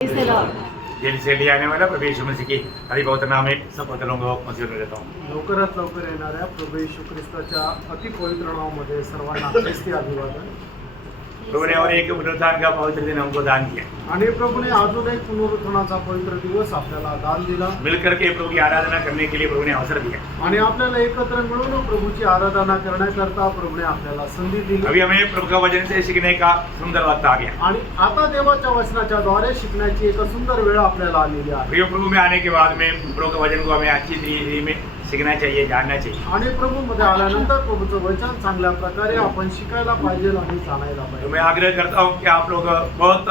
जल्दी से आने वाला प्रभु यीशु मसीह की हरि पवित्र नाम में सब पवित्र लोगों को मसीह में देता हूँ। लवकरात लवकर येणाऱ्या प्रभू येशू ख्रिस्ताच्या अति पवित्र नावामध्ये सर्वांना ख्रिस्ती अभिवादन। प्रभु ने और एक पुनरुत्थान का पवित्र दिन हमको दान किया आणि प्रभूने अजून एक पुनरुत्थानाचा पवित्र दिवस आपल्याला दान दिला। मिलकर के प्रभु की आराधना करने के लिए प्रभु ने अवसर दिया आणि आपल्याला एकत्र मिळून प्रभूची आराधना करण्याकरता प्रभूने आपल्याला संधी दिली। अभी हमें प्रभु का वचन से सीखने का सुंदर वक्त आ गया आणि आता देवाच्या वचनाच्या द्वारे शिकण्याची एक सुंदर वेळ आपल्याला आलेली आहे। प्रिय प्रभु में आने के बाद में प्रभु का वचन को हमें अच्छी तरीके में सीखना चाहिए, जानना चाहिए। आणि प्रभू मध्ये आल्यानंतर प्रभूचं वचन चांगल्या प्रकारे आपण शिकायला पाहिजे आणि जाणायला तो पाहिजे। मैं आग्रह करता हूँ कि आप लोग बहुत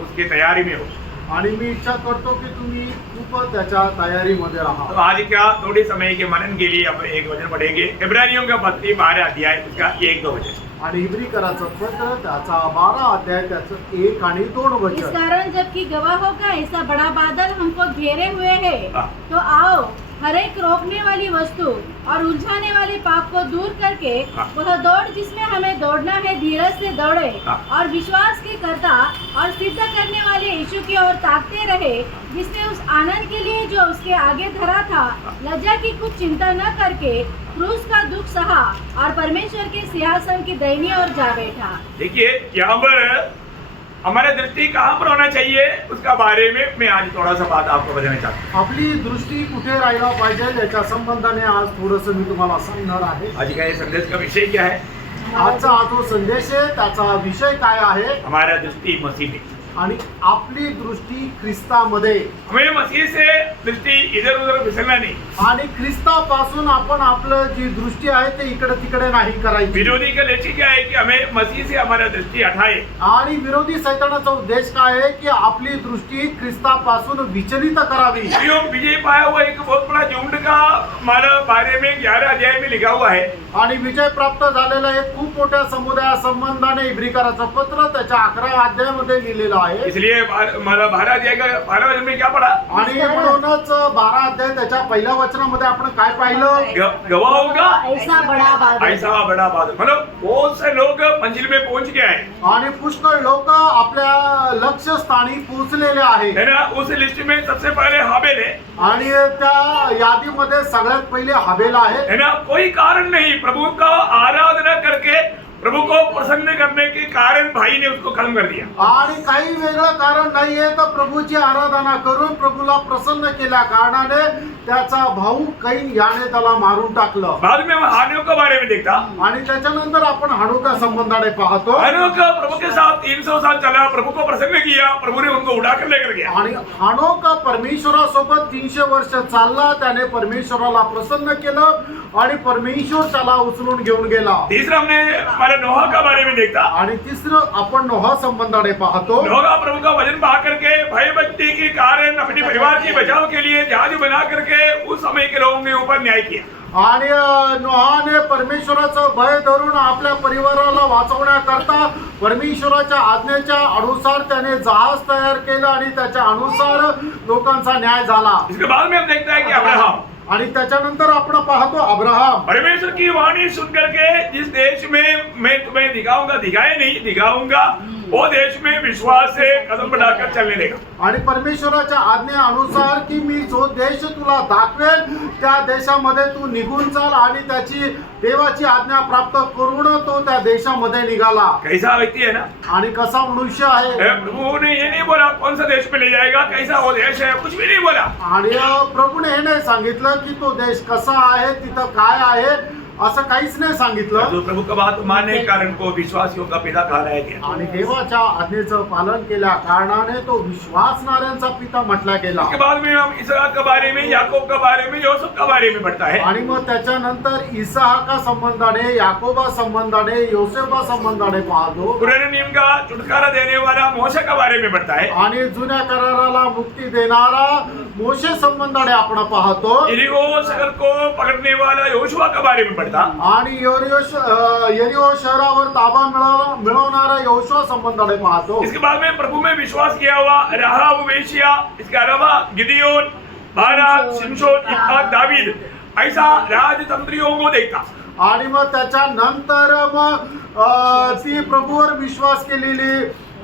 उसकी तैयारी में हो। आणि मी इच्छा करतो की तुम्ही खूप त्याच्या तयारीमध्ये तो राहा। आज क्या थोड़ी समय के मनन के लिए हम एक वचन पढ़ेंगे, इब्रानियों का पत्री 12 अध्याय उसका 1-2 वचन। आणि इब्रिकराचं पत्र त्याचा 12 अध्याय त्याचं 1 आणि 2 इस वचन। कारण जबकि गवाहों का ऐसा बड़ा बादल हमको घेरे हुए है, हाँ। तो आओ हर एक रोकने वाली वस्तु और उलझाने वाले पाप को दूर करके हाँ। वह दौड़ जिसमें हमें दौड़ना है धीरज से दौड़े हाँ। और विश्वास के कर्ता और सिद्ध करने वाले यीशु की ओर ताकते रहे, जिसने उस आनंद के लिए जो उसके आगे धरा था लज्जा की कुछ चिंता न करके क्रूस का दुख सहा और परमेश्वर के सिंहासन की दाहिनी ओर जा बैठा। देखिए यहाँ पर हमारा दृष्टि कहाँ पर होना चाहिए उसका बारे में मैं आज थोड़ा सा बात आपको बताना चाहता आपली दृष्टी कुठे राहायला पाहिजे याच्या संबंधाने आज थोडंसं मी तुम्हाला सांगणार आहे। हूँ। आज का ये संदेश का विषय क्या है? आजचा हा जो संदेश आहे त्याचा विषय काय आहे हमारा दृष्टि मसीह में। आणि आपली दृष्टी ख्रिस्तामध्ये। हमें मसीह से दृष्टि इधर उधर फिसलना नहीं। आणि ख्रिस्तापासून आपण आपलं जी दृष्टी आहे ते इकडे तिकडे नाही करायची। विरोधी का लक्ष्य क्या है कि हमें मसीह से हमारा दृष्टि हटाए। आणि विरोधी सैतानाचा उद्देश काय आहे की आपली दृष्टी ख्रिस्तापासून विचलित करावी। जो विजय पाया हुआ एक बहुत बड़ा झुंड का हमारा बारे में 11 अध्याय में लिखा हुआ है। आणि विजय प्राप्त झालेला एक खूप मोठ्या समुदाया संबंधाने इब्रिकराचं पत्र त्याच्या 11 अध्यायामध्ये लिहिलेलं आहे। इसलिए हमारा 12 अध्याय का 12 वचन में क्या पढ़ा? आणि म्हणूनच 12 अध्याय त्याच्या पहिल्या वचनामध्ये आपण काय पाहिलं? गवाहों का ऐसा बड़ा बादल, ऐसा बड़ा बादल, मतलब बहुत से लोग मंजिल में पहुंच गए हैं। आणि पुष्कळ लोक आपल्या लक्ष्य स्थानी पोहोचलेले आहेत। है ना? उस लिस्ट में सबसे पहले हाबेल है। आणि त्या यादीमध्ये सगळ्यात पहिले हाबेल आहे। है ना? कोई कारण नहीं, प्रभु का आराधना करके प्रभु को प्रसन्न करने के कारण भाई ने उसको खत्म कर दिया। आणि काही वेगळं कारण नाहीये तर प्रभूची आराधना करून प्रभूला प्रसन्न केल्या कारणाने त्याचा भाऊ कैन याने त्याला मारून टाकलं। बाद में हम हानियों के बारे में देखता। आणि त्याच्यानंतर आपण हानोका संबंधाने पाहतो। हानोक प्रभु के साथ 300 साल चला, प्रभु को प्रसन्न किया, प्रभु ने उनको उठाकर लेकर गया। आणि हानोका परमेश्वरासोबत 300 वर्ष चालला, त्याने परमेश्वराला प्रसन्न केलं आणि परमेश्वर त्याला उचलून घेऊन गेला। तीसरा हमने हमारे नोहा का बारे में देखता। आणि तिसरं आपण नोहा संबंधाने पाहतो। नोहा प्रभु का वचन पा करके भय भक्ति के कारण अपने परिवार के बचाव के लिए जहाज बना करके उस समय के लोगों के ऊपर न्याय किया। आणि नोहाने परमेश्वराचं भय धरून आपल्या परिवाराला वाचवण्याकरता परमेश्वराच्या आज्ञेच्या अनुसार त्याने जहाज तयार केलं आणि त्याच्या अनुसार लोकांचा न्याय झाला। इसके बाद में हम देखते हैं कि अब्राहम, आणि त्याच्यानंतर आपण पाहतो अब्राहम, परमेश्वर की वाणी सुन करके जिस देश में मैं तुम्हें दिखाऊंगा, दिखाए नहीं दिखाऊंगा, वो देश में विश्वास से कदम बढ़ाकर चलने देगा। आणि परमेश्वराच्या आज्ञेनुसार की मी जो देश तुला दाखवेल त्या देशामध्ये तू निघून चाल, आणि त्याची देवाची आज्ञा प्राप्त करून तो त्या देशामध्ये निघाला। कैसा व्यक्ति है ना? आणि कसा मनुष्य आहे। प्रभु ने ये नहीं बोला कौन सा देश में ले जाएगा, कैसा वो देश है, कुछ भी नहीं बोला। आणि प्रभूने हे नाही सांगितलं की तो देश कसा आहे, तिथं काय आहे, असं काहीच नाही सांगितलं। जो प्रभु का बात मानने के कारण को विश्वासियों का पिता कहलाया गया। आणि देवाच्या आज्ञेचं पालन केल्या कारणाने तो विश्वासणाऱ्यांचा पिता म्हटला गेला। उसके बाद में हम इसहाक के बारे में, याकूब के बारे में, यूसुफ के बारे में पढ़ता है। आणि मग त्याच्यानंतर इसहाका संबंधाने, याकोबा संबंधाने, योसेफा संबंधाने पाहतो। पुराने नियम का छुटकारा देने वाला मूसा के बारे में पढ़ता है। आणि जुन्या कराराला मुक्ती देणारा मोशे संबंधाने आपण पाहतो। यरीहो शहर को पकड़ने वाला योशुआ के बारे में पढ़ता। आणि यरीहो शहरावर ताबा मिळवणारा योशुआ संबंधाने पाहतो। इसके बाद में प्रभु में विश्वास किया हुआ राहाब वेश्या, इसके अलावा गिदियोन, बाराक, शिमशोन, इफ्ताक, दावीद, ऐसा राजतंत्रियों को देखता। आणि मग त्याच्यानंतर मग ती प्रभूवर विश्वास केलेली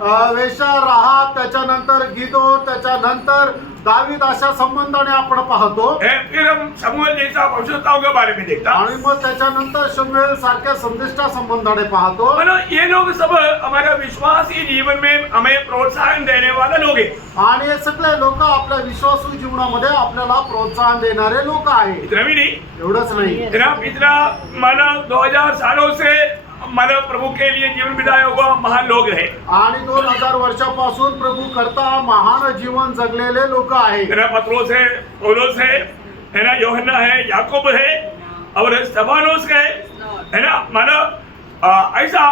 वेश्या राहाब, त्याच्यानंतर गिदोन, त्याच्यानंतर दावीद, अशा संबंधाने आपण पाहतो. फिर हम शमूएल जैसा भविष्यवक्ताओं के बारे में देखता. आणि मग त्याच्यानंतर शमूएल सारख्या संदेष्टा संबंधाने पाहतो. मतलब ये लोग सब हमारा विश्वासी जीवन में हमें प्रोत्साहन देने वाले लोग हैं. आणि हे सगळे लोक आपल्या विश्वासू जीवनामध्ये आपल्याला प्रोत्साहन देणारे लोक आहेत. इतना भी नहीं, एवढंच नाही, पिछला मानव 2000 सालों से मानव प्रभु के लिए जीवन बिताया हुआ महान लोग है. आणि 2000 वर्षापासून प्रभु करता महान जीवन जगलेले लोक आहेत. पत्रोस है, पौलोस है ना, योहन्ना है, याकूब है और स्तेफानोस है ना. मानव ऐसा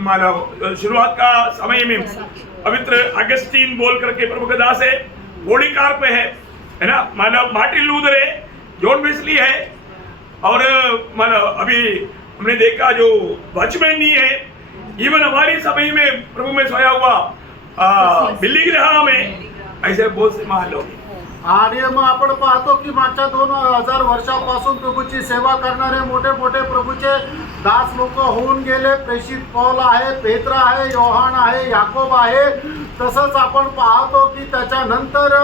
मानव शुरुआत का समय में पवित्र अगस्तीन बोल करके प्रभु के दास है, पोलीकार्प है ना, मानव मार्टिन लूथर है, जॉन वेस्ली है और मानव अभी हमने देखा जो वॉचमैन नहीं है, इवन हमारी समय में प्रभु में सोया हुआ बिल्ली ग्रहा में, ऐसे बहुत से महान लोग. आणि मग आपण पाहतो की मागच्या 2000 वर्षापासून प्रभूची सेवा करणारे मोठे मोठे प्रभूचे दास लोक होऊन गेले. प्रेषित पौल आहे, पेत्र आहे, योहान आहे, याकोब आहे. तसंच आपण पाहतो की त्याच्यानंतर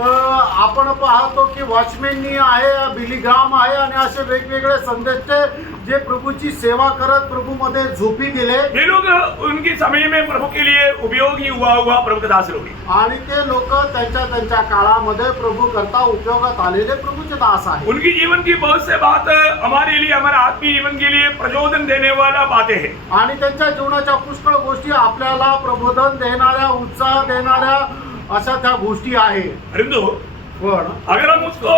आपण पाहतो की वॉचमॅननी आहे, बिलीग्राम आहे आणि असे वेगवेगळे संदेष्टे जे प्रभूची सेवा करत प्रभूमध्ये झोपी गेले. ये लोग उनके समय में प्रभु के लिए उपयोगी हुआ प्रभु के दास लोग. आणि ते लोक त्यांच्या काळामध्ये प्रभू करता उपयोगात आलेले प्रभूचे दास आहेत. उनकी जीवन की बहुत से बात हमारे लिए, हमारे आत्मीय जीवन के लिए प्रचोदन देने वाला बातें हैं. आणि त्यांच्या जीवनाच्या पुष्कळ गोष्टी आपल्याला प्रबोधन देणाऱ्या, उत्साह देणाऱ्या अशा त्या गोष्टी आहेत. परंतु पण अगर हम उसको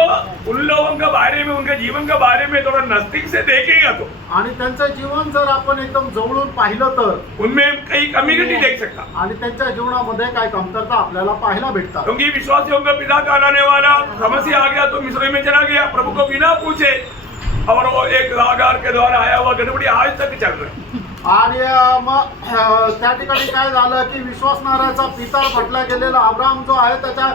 उन लोगों के बारे में, उनके जीवन के बारे में थोड़ा नजदीक से देखेगा तो आणि त्यांचं जीवन जर आपण एकदम जवळून पाहिलं तर उनमें कई कमी घटी देख सकता. आणि त्यांच्या जीवनामध्ये काय कमतरता आपल्याला पाहायला भेटतात. क्योंकि विश्वासियों का पिता कहलाने वाला समस्या आ गया तो मिस्र में चला गया, प्रभु को बिना पूछे, और वो एक आगार के द्वारा आया हुआ गड़बड़ी आज तक चल रहा है. आणि मग त्या ठिकाणी काय झालं की विश्वासणाऱ्याचा पिता म्हटला गेलेला अब्राहम जो आहे त्याच्या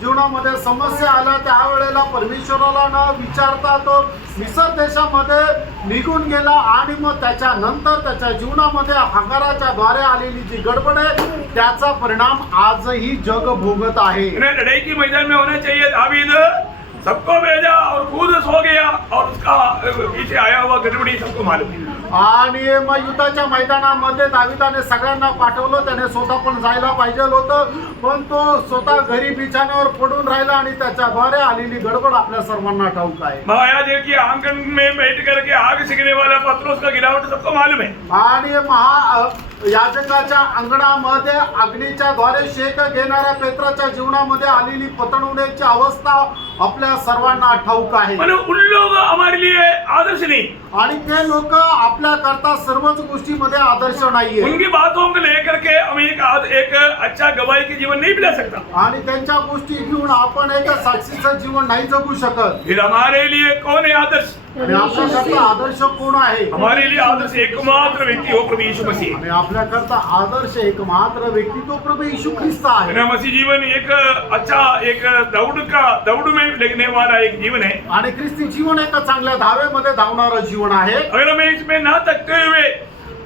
जीवनामध्ये समस्या आल्या. त्यावेळेला परमेश्वराला न विचारता तो मिसर देशामध्ये निघून गेला आणि मग त्याच्यानंतर त्याच्या जीवनामध्ये हगाराच्या द्वारे आलेली जी गडबड आहे त्याचा परिणाम आजही जग भोगत आहे. इन्हें लड़ाई की मैदान में होना चाहिए. दावीद सबको भेजा और खुद सो गया और उसका पीछे आया हुआ गड़बड़ी सबको मालूम है. आणि मग युद्धाच्या मैदानामध्ये दाविदाने सगळ्यांना पाठवलं. त्याने स्वतः पण जायला पाहिजे होतं, पण तो स्वतः घरी बिछाण्यावर पडून राहिला आणि त्याच्याद्वारे आलेली गडबड आपल्या सर्वांना ठाऊक आहे. महायाजक के आंगन में बैठ करके आग सिकने वाला पत्रोस का गिरावट सबको मालूम है. आणि याजकाच्या अंगणामध्ये अग्नीच्या द्वारे शेक घेणाऱ्या पेत्राच्या जीवनामध्ये आलेली पतणवण्याची अवस्था आपल्या सर्वांना ठाऊक आहे. मतलब उन लोग हमारे लिए आदर्श नहीं. आणि ते लोक आपल्या करता सर्वच गोष्टीमध्ये आदर्श नाहीये. उनकी बातों को लेकर के हम एक अच्छा गवाही के जीवन नहीं बिता सकता. आणि त्यांच्या गोष्टी घेऊन आपण एक साक्षीचं जीवन नाही जगू शकत. फिर हमारे लिए कौन है आदर्श? आणि आपल्याकरता आदर्श कोण आहे? हमारे लिए आदर्श एकमात्र व्यक्ति हो प्रभु यीशु मसीह. आणि आपल्याकरता आदर्श एकमात्र व्यक्ती तो प्रभू यीशु ख्रिस्त आहे. मेरा मसीह जीवन एक अच्छा, एक दौड़ में लगने वाला एक जीवन है. आणि ख्रिस्ती जीवन एक चांगल्या धावेमध्ये धावणारं जीवन आहे. अगर हमें इसमें ना थकते हुए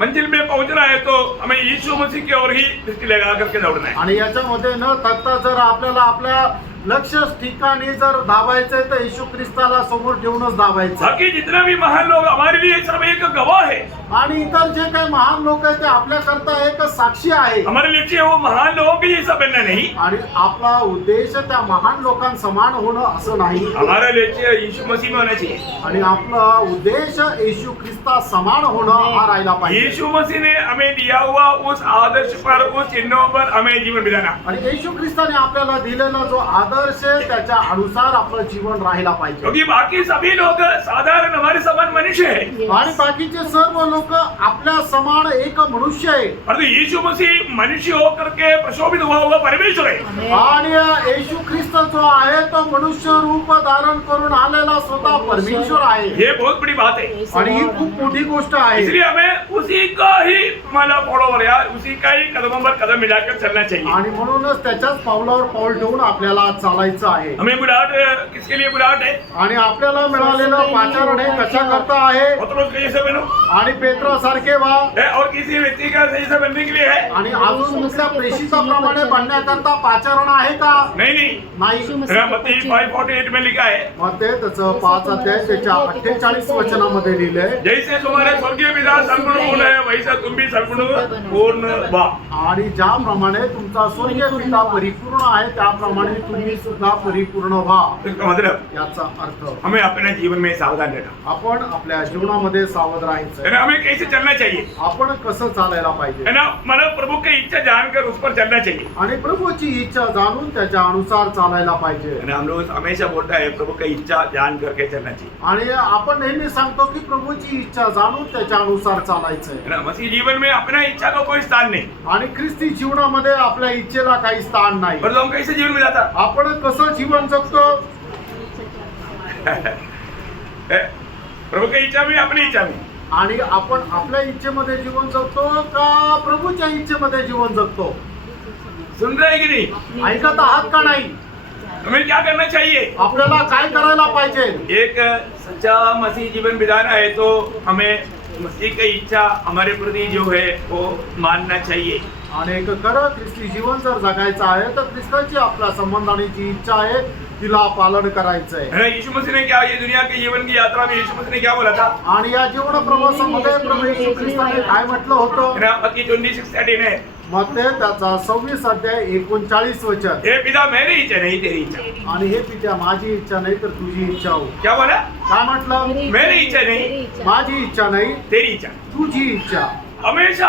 मंजिल में पहुंचना है तो हमें यीशु मसीह की ओर ही दृष्टि लगा करके दौड़ना है. आणि याच्यामध्ये न थकता जर आपल्याला आपल्या लक्ष्य ठिकाणी जर धावायचंय तर येशू ख्रिस्ताला समोर ठेवूनच धावायचं. बाकी जितना भी महान लोग हमारे लिए सिर्फ एक गवाह है. आणि इतर जे काही महान लोक आहेत ते आपल्याकरता एक साक्षी आहे. हमारे लक्ष्य वो महान लोगों के जैसा बनना नहीं. आणि आपला उद्देश त्या महान लोकांसमान होणं असं नाही. हमारा लक्ष्य यीशु मसीह में होना चाहिए. आणि आपला उद्देश येशू ख्रिस्ता समान होणं हा राहिला पाहिजे. यीशु मसीह ने हमें दिया हुआ उस आदर्श पर, उस चिन्हों पर हमें जीवन बिताना. आणि येशू ख्रिस्ताने आपल्याला दिलेला जो आदर्श आहे त्याच्या अनुसार आपलं जीवन राहिला पाहिजे. क्योंकि बाकी सभी लोग साधारण हमारे समान मनुष्य है. आणि बाकीचे सर्व लोक आपल्या समान एक मनुष्य आहे. परंतु यीशु मसीह मनुष्य होकर के प्रशोभित हुआ परमेश्वर है. आणि येशू ख्रिस्त जो आहे तो मनुष्य रूप धारण करून आलेला स्वतः परमेश्वर आहे. ये बहुत बड़ी बात है. आणि ही खूप मोठी गोष्ट आहे. इसलिए हमें उसी का ही माला फॉलोवर या उसी का ही कदमों पर कदम मिलाकर चलना चाहिए. आणि म्हणूनच त्याच्याच पावलावर पाऊल ठेवून आपल्याला चालायचं आहे. हमें बुलाहट किसके लिए बुलाहट है? आणि आपल्याला मिळालेलं पाचारण हे कशा करता आहे? पत्रोस के जैसे बनो आणि पेत्रासारखे व्हा. और किसी व्यक्ति का जैसा बनने के लिए है? आणि अजून कुठल्या प्रेषिताप्रमाणे बनण्याकरता पाचारण आहे का? नहीं नाही. मत्ती 5:48 में लिखा है, मग ते त्याचं 5 अध्याय त्याच्या 48 वचनामध्ये लिहिलंय. जैसे तुम्हारे स्वर्गीय पिता संपूर्ण पूर्ण है वैसा तुम भी संपूर्ण पूर्ण व्हा. आणि ज्याप्रमाणे तुमचा स्वर्गीय पिता परिपूर्ण आहे त्याप्रमाणे तुम्ही सुद्धा परिपूर्ण व्हा. इसका मतलब याचा अर्थ हमें अपने जीवन में सावधान रहना आपण आपल्या जीवनामध्ये सावध राहायचं. है ना. हमें कैसे चलना चाहिए? आपण कसं चालायला पाहिजे है ना. मतलब प्रभु की इच्छा जानकर उस पर चलना चाहिए. आणि प्रभूची इच्छा जाणून त्याच्या अनुसार चालायला पाहिजे. है ना. हम लोग हमेशा बोलता है प्रभु की इच्छा जान करके चलना चाहिए. आणि आपण नेहमी सांगतो की प्रभूची इच्छा जाणून त्याच्या अनुसार चालायचंय. है ना. मसीह जीवन में अपना इच्छा का कोई स्थान नहीं. आणि ख्रिस्ती जीवनामध्ये आपल्या इच्छेला काही स्थान नाही. पर हम कैसे जीवन में जाता? आपण कसं जीवन जगतो? प्रभु की इच्छा में अपनी इच्छा में. आणि आपण आपल्या इच्छेमध्ये जीवन जगतो का प्रभूच्या इच्छेमध्ये जीवन जगतो? सुन रहे हैं कि नहीं? ऐकत आहात का नाही? हमें क्या करना चाहिए? आपल्याला काय करायला पाहिजे? एक सच्चा मसीह जीवन बिताना है तो हमें मसीह की इच्छा हमारे प्रति जो है वो मानना चाहिए. आणि एक खरं ख्रिस्ती जीवन जर जगायचं आहे तर ख्रिस्ताची आपल्या संबंधाने जी इच्छा आहे तिला पालन करायचं आहे. है ना. यीशु मसीह ने क्या, ये दुनिया के जीवन की यात्रा में यीशु मसीह ने क्या बोला था? आणि या जीवन प्रवासामध्ये प्रभू येशू ख्रिस्ताने काय म्हटलं होतं? है ना. मत्ती 26:13 है, मग ते त्याचा 26 अध्याय 39 वचन. हे पिता मेरी इच्छा नहीं तेरी इच्छा. आणि हे पित्या माझी इच्छा नाही तर तुझी इच्छा हो. क्या बोला? काय म्हटलं? मेरी इच्छा नहीं माझी इच्छा नाही तेरी इच्छा. तुझी इच्छा. हमेशा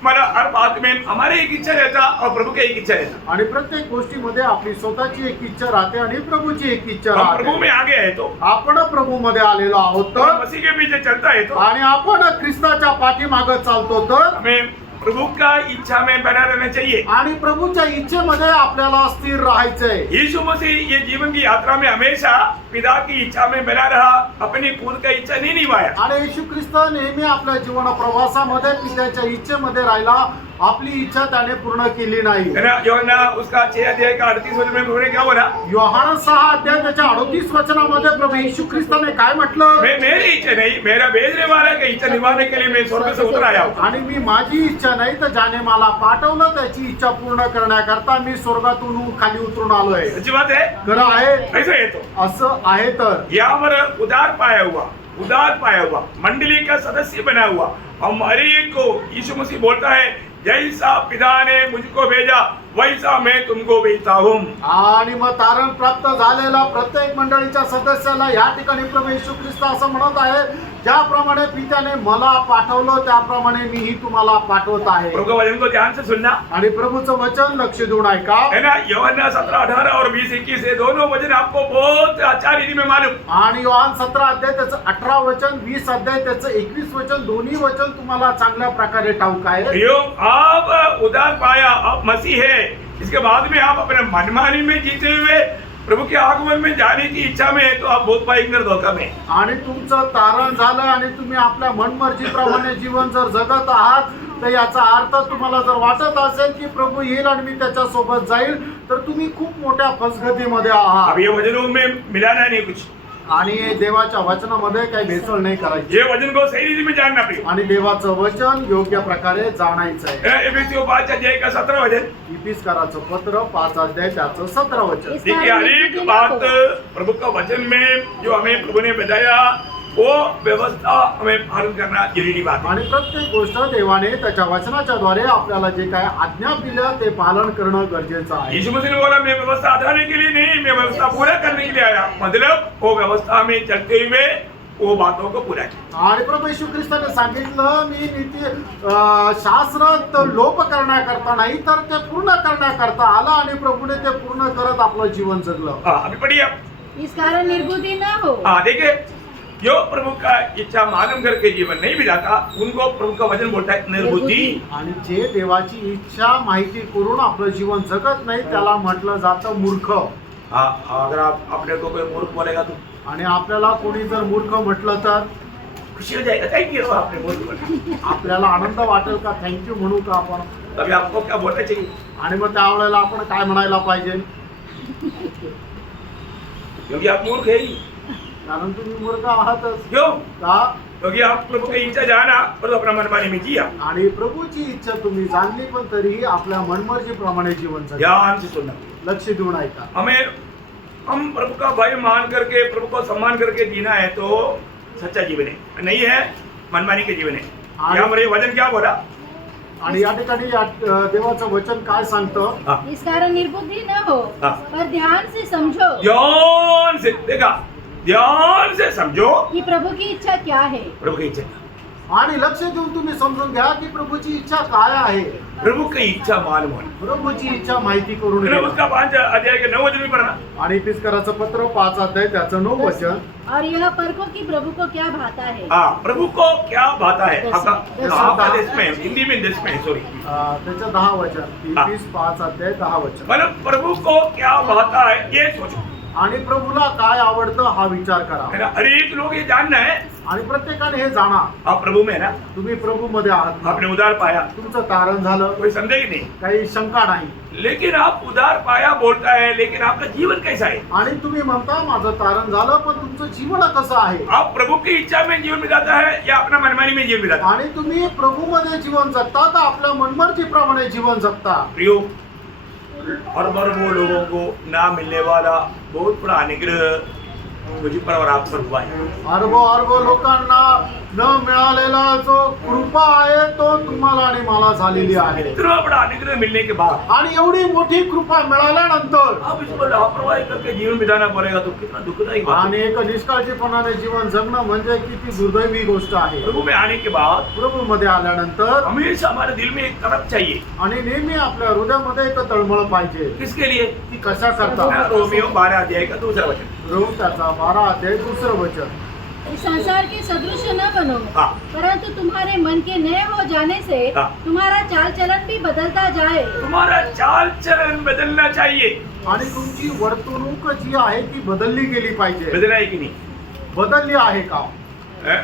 हमारा हर बात में हमारे एक इच्छा रहता और प्रभु की एक इच्छा रहता. आणि प्रत्येक गोष्टीमध्ये आपली स्वतःची एक इच्छा राहते आणि प्रभूची एक इच्छा हम प्रभु राहते. में आगे है तो आपण प्रभू मध्ये आलेलो आहोत और तर मसीह के पीछे चलता है तो आणि आपण ख्रिस्ताच्या पाठीमागे चालतो तर हमें प्रभु का इच्छा में बना रहना चाहिए. आणि प्रभूच्या इच्छेमध्ये आपल्याला स्थिर राहायचंय. यीशु मसीह ये जीवन की यात्रा में हमेशा पिता की इच्छा में बना रहा, अपनी खुद का इच्छा नहीं निभाया. आणि येशू ख्रिस्त नेहमी आपल्या जीवन प्रवासामध्ये पित्याच्या इच्छेमध्ये राहिला. आपली इच्छा त्याने पूर्ण केली नाही. है ना. यूहन्ना उसका 6 अध्याय का 38 वचन में प्रभु ने क्या बोला? योहान 6 अध्याय त्याच्या 38 वचनामध्ये प्रभू येशू ख्रिस्ताने काय म्हटलं? मैं मेरी इच्छा नहीं मेरा भेजने वाला की इच्छा निभाने के लिए मैं स्वर्ग से उतर आया हूं. आणि मी माझी इच्छा नाही तर ज्याने मला पाठवलं त्याची इच्छा पूर्ण करण्याकरता मी स्वर्गातून खाली उतरून आलोय. सच्ची बात है. खरं आहे. ऐसा है तो असं आहे तर यहाँ पर उदार पाया हुआ मंडली का सदस्य बना हुआ हम हर एक को यीशु मसीह बोलता है जैसा पिता ने मुझको भेजा वैसा मैं तुमको भेजता हूँ. आणि मग तारण प्राप्त झालेला प्रत्येक मंडळीच्या सदस्याला या ठिकाणी प्रभू येशू ख्रिस्त असं म्हणत आहे ज्याप्रमाणे पित्याने मला पाठवलं त्याप्रमाणे मीही तुम्हाला पाठवत आहे. प्रभु का वचन को ध्यान से सुनना. आणि प्रभूचं वचन लक्ष देऊन ऐका. है ना. यूहन्ना 17:18 और 20:21 ये दोनों वचन आपको बहुत अच्छा रीति में मालूम. आणि योहान 17 अध्याय त्याचं 18 वचन 20 अध्याय त्याचं 21 वचन दोन्ही वचन तुम्हाला चांगल्या प्रकारे ठाऊक आहे. यो आप उदार पाया आप मसीह है, इसके बाद में आप अपने मनमानी में जीते हुए प्रभु के आगमन में जाने की इच्छा में है तो आप बहुत भयंकर धोखा में. आणि तुमचं तारण झालं आणि तुम्ही आपल्या मनमर्जीप्रमाणे जीवन जर जगत आहात तर याचा अर्थ तुम्हाला जर वाटत असेल की प्रभू येईल आणि मी त्याच्या सोबत जाईल तर तुम्ही खूप मोठ्या फसगतीमध्ये आहात. अब ये वचनों में मिलाना नहीं कुछ. आणि देवाच्या वचनामध्ये काही भेसळ नाही करायची. ये वचन को सही रीति में जानना पड़ेगा. आणि देवाचं वचन योग्य प्रकारे जाणायचं आहे. एफेसियों 5 अध्याय का 17 वचन. इफिसकाराचं पत्र 5 अध्याय त्याचं 17 वचन. देखिए हर एक बात प्रभु का वचन में जो हमें प्रभु ने बताया वो व्यवस्था हमें पालन करना जरूरी बात है. आणि प्रत्येक गोष्ट देवाने त्याच्या वचनाच्या द्वारे आपल्याला जे काय आज्ञा दिलं ते पालन करणं गरजेचं आहे. यीशु मसीह ने बोला मैं व्यवस्था हटाने के लिए नहीं मैं व्यवस्था पूरा करने के लिए आया. मतलब वो व्यवस्था में चलते हुए वो बातों को पूरा किया. आणि प्रभू येशू ख्रिस्ताने सांगितलं मी नीती शास्त्र लोप करण्याकरता नाही तर ते पूर्ण करण्याकरता आला आणि प्रभूने ते पूर्ण करत आपलं जीवन जगलं. अभी पढ़िए. इस कारण निर्बुद्धि न हो. देखिए जो प्रभु का इच्छा मालूम करके जीवन नहीं बिताता उनको प्रभु का वचन बोलता है निर्बुद्धि. आणि जे देवाची इच्छा माहिती करून आपलं जीवन जगत नाही त्याला म्हटलं जातं मूर्ख. अगर आप अपने को कोई मूर्ख बोलेगा तो आणि आपल्याला कोणी जर मूर्ख म्हटलं तर खुशी हो जाएगा. थैंक यू आपने मूर्ख बोला. आपल्याला आनंद वाटेल का? थँक्यू म्हणू का आपण? तभी आपको क्या बोलना चाहिए? आणि मग त्यावेळेला आपण काय म्हणायला पाहिजे? क्योंकि आप मूर्ख है ही, कारण तुम्ही मूर्ख आहातच. क्यों? का? क्योंकि आप प्रभु की इच्छा जाना और अपना मनमानी में जिया. आणि प्रभूची इच्छा तुम्ही जाणली पण तरीही आपल्या मनमर्जीप्रमाणे जीवन जगा. ध्यान से सुनना. लक्ष देऊन ऐका. हम प्रभु का भय मान करके प्रभु को सम्मान करके जीना है तो सच्चा जीवन है, नहीं है मनमानी के जीवन है. यामध्ये वचन क्या बोला? आणि या ठिकाणी देवाचं वचन काय सांगतं? हाँ. इस कारण निर्बुद्धि न हो, हाँ. पर ध्यान से समझो ध्यान से देखा, ध्यान से समझो कि प्रभु की इच्छा क्या है. प्रभु की इच्छा. आणि लक्ष देऊन तुम्ही समजून घ्या की प्रभूची इच्छा काय आहे. प्रभु की इच्छा मालूम होना. प्रभूची इच्छा माहिती करून मैंने घ्या. उसका 5 अध्याय के 9 वचन भी पढ़ा. आणि तिसकराचं पत्र 5 अध्याय त्याचं 9 वचन. और यह परखो कि प्रभु को क्या भाता है. हाँ, प्रभु को क्या भाता है. दस- आपका देश में, हिंदी में देश में, सॉरी. त्याचं 10 वचन. 5 अध्याय 10 वचन. मतलब प्रभु को क्या भाता है ये सोचो. आणि प्रभूला काय आवडतं हा विचार है करा. ना. हर एक लोग ये जानना है आणि प्रत्येकाने हे जाणा आप प्रभु में है ना, तुम्ही प्रभू मध्ये आहात. आपने उधार पाया, तुमचं तारण झालं, कोई संदेह नहीं. काही शंका नाही. लेकिन आप उधार पाया बोलता है, लेकिन आपका जीवन कैसा है? आणि तुम्ही म्हणता माझं तारण झालं पण तुमचं जीवन कसं आहे. आप प्रभु की इच्छा में जीवन बिताता है या अपना मनमानी में जीवन बिताता है? आणि तुम्ही प्रभू मध्ये जीवन जगता का आपल्या मनमर्जीप्रमाणे जीवन जगता. प्रियो, हर बार वो लोगों को ना मिलने वाला बहुत बड़ा अनुग्रह मुझे पर और आप पर हुआ है. अरबो लोकांना न मिळालेला जो कृपा आहे तो तुम्हाला आणि मला झालेली आहे. इतना बड़ा अनुग्रह मिलने के बाद आणि एवढी मोठी कृपा मिळाल्यानंतर आप इसको लापरवाही करके जीवन बिताना पड़ेगा तो कितना दुखदायी बात आणि है. एक निष्काळजीपणाने जीवन जगणं म्हणजे किती दुर्दैवी गोष्ट आहे. प्रभु में आने के बाद प्रभू मध्ये आल्यानंतर हमेशा हमारे दिल में एक तरफ चाहिए. आणि नेहमी आपल्या हृदयामध्ये एक तळमळ पाहिजे. किसके लिए? ती कशा करता. रोमियो 12 अध्याय का दूसरा वचन. रोम त्याचा 12 अध्याय 2 वचन. इस संसार के सदृश न बनो, हाँ. परंतु तुम्हारे मन के नए हो जाने से हाँ. तुम्हारा चाल चलन भी बदलता जाए. तुम्हारा चाल चलन बदलना चाहिए. आणि तुमची वर्तणूक जी आहे ती बदलली गेली पाहिजे. बदला है कि नहीं? बदलली आहे का. है?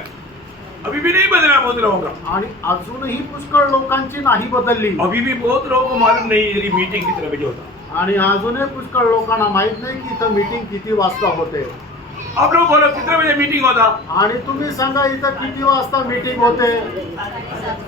अभी भी नहीं बदला बहुत लोगों का. आणि अजूनही पुष्कळ लोकांची नाही बदलली. अभी भी बहुत लोगों को मालूम नहीं है ये मीटिंग कितने बजे होता. आणि अजूनही पुष्कळ लोकांना माहित नाही की इथं मीटिंग किती वाजता होते. आप लोग बोलो कितने बजे मीटिंग होता? आणि तुम्ही सांगा इथं किती वाजता मीटिंग होते.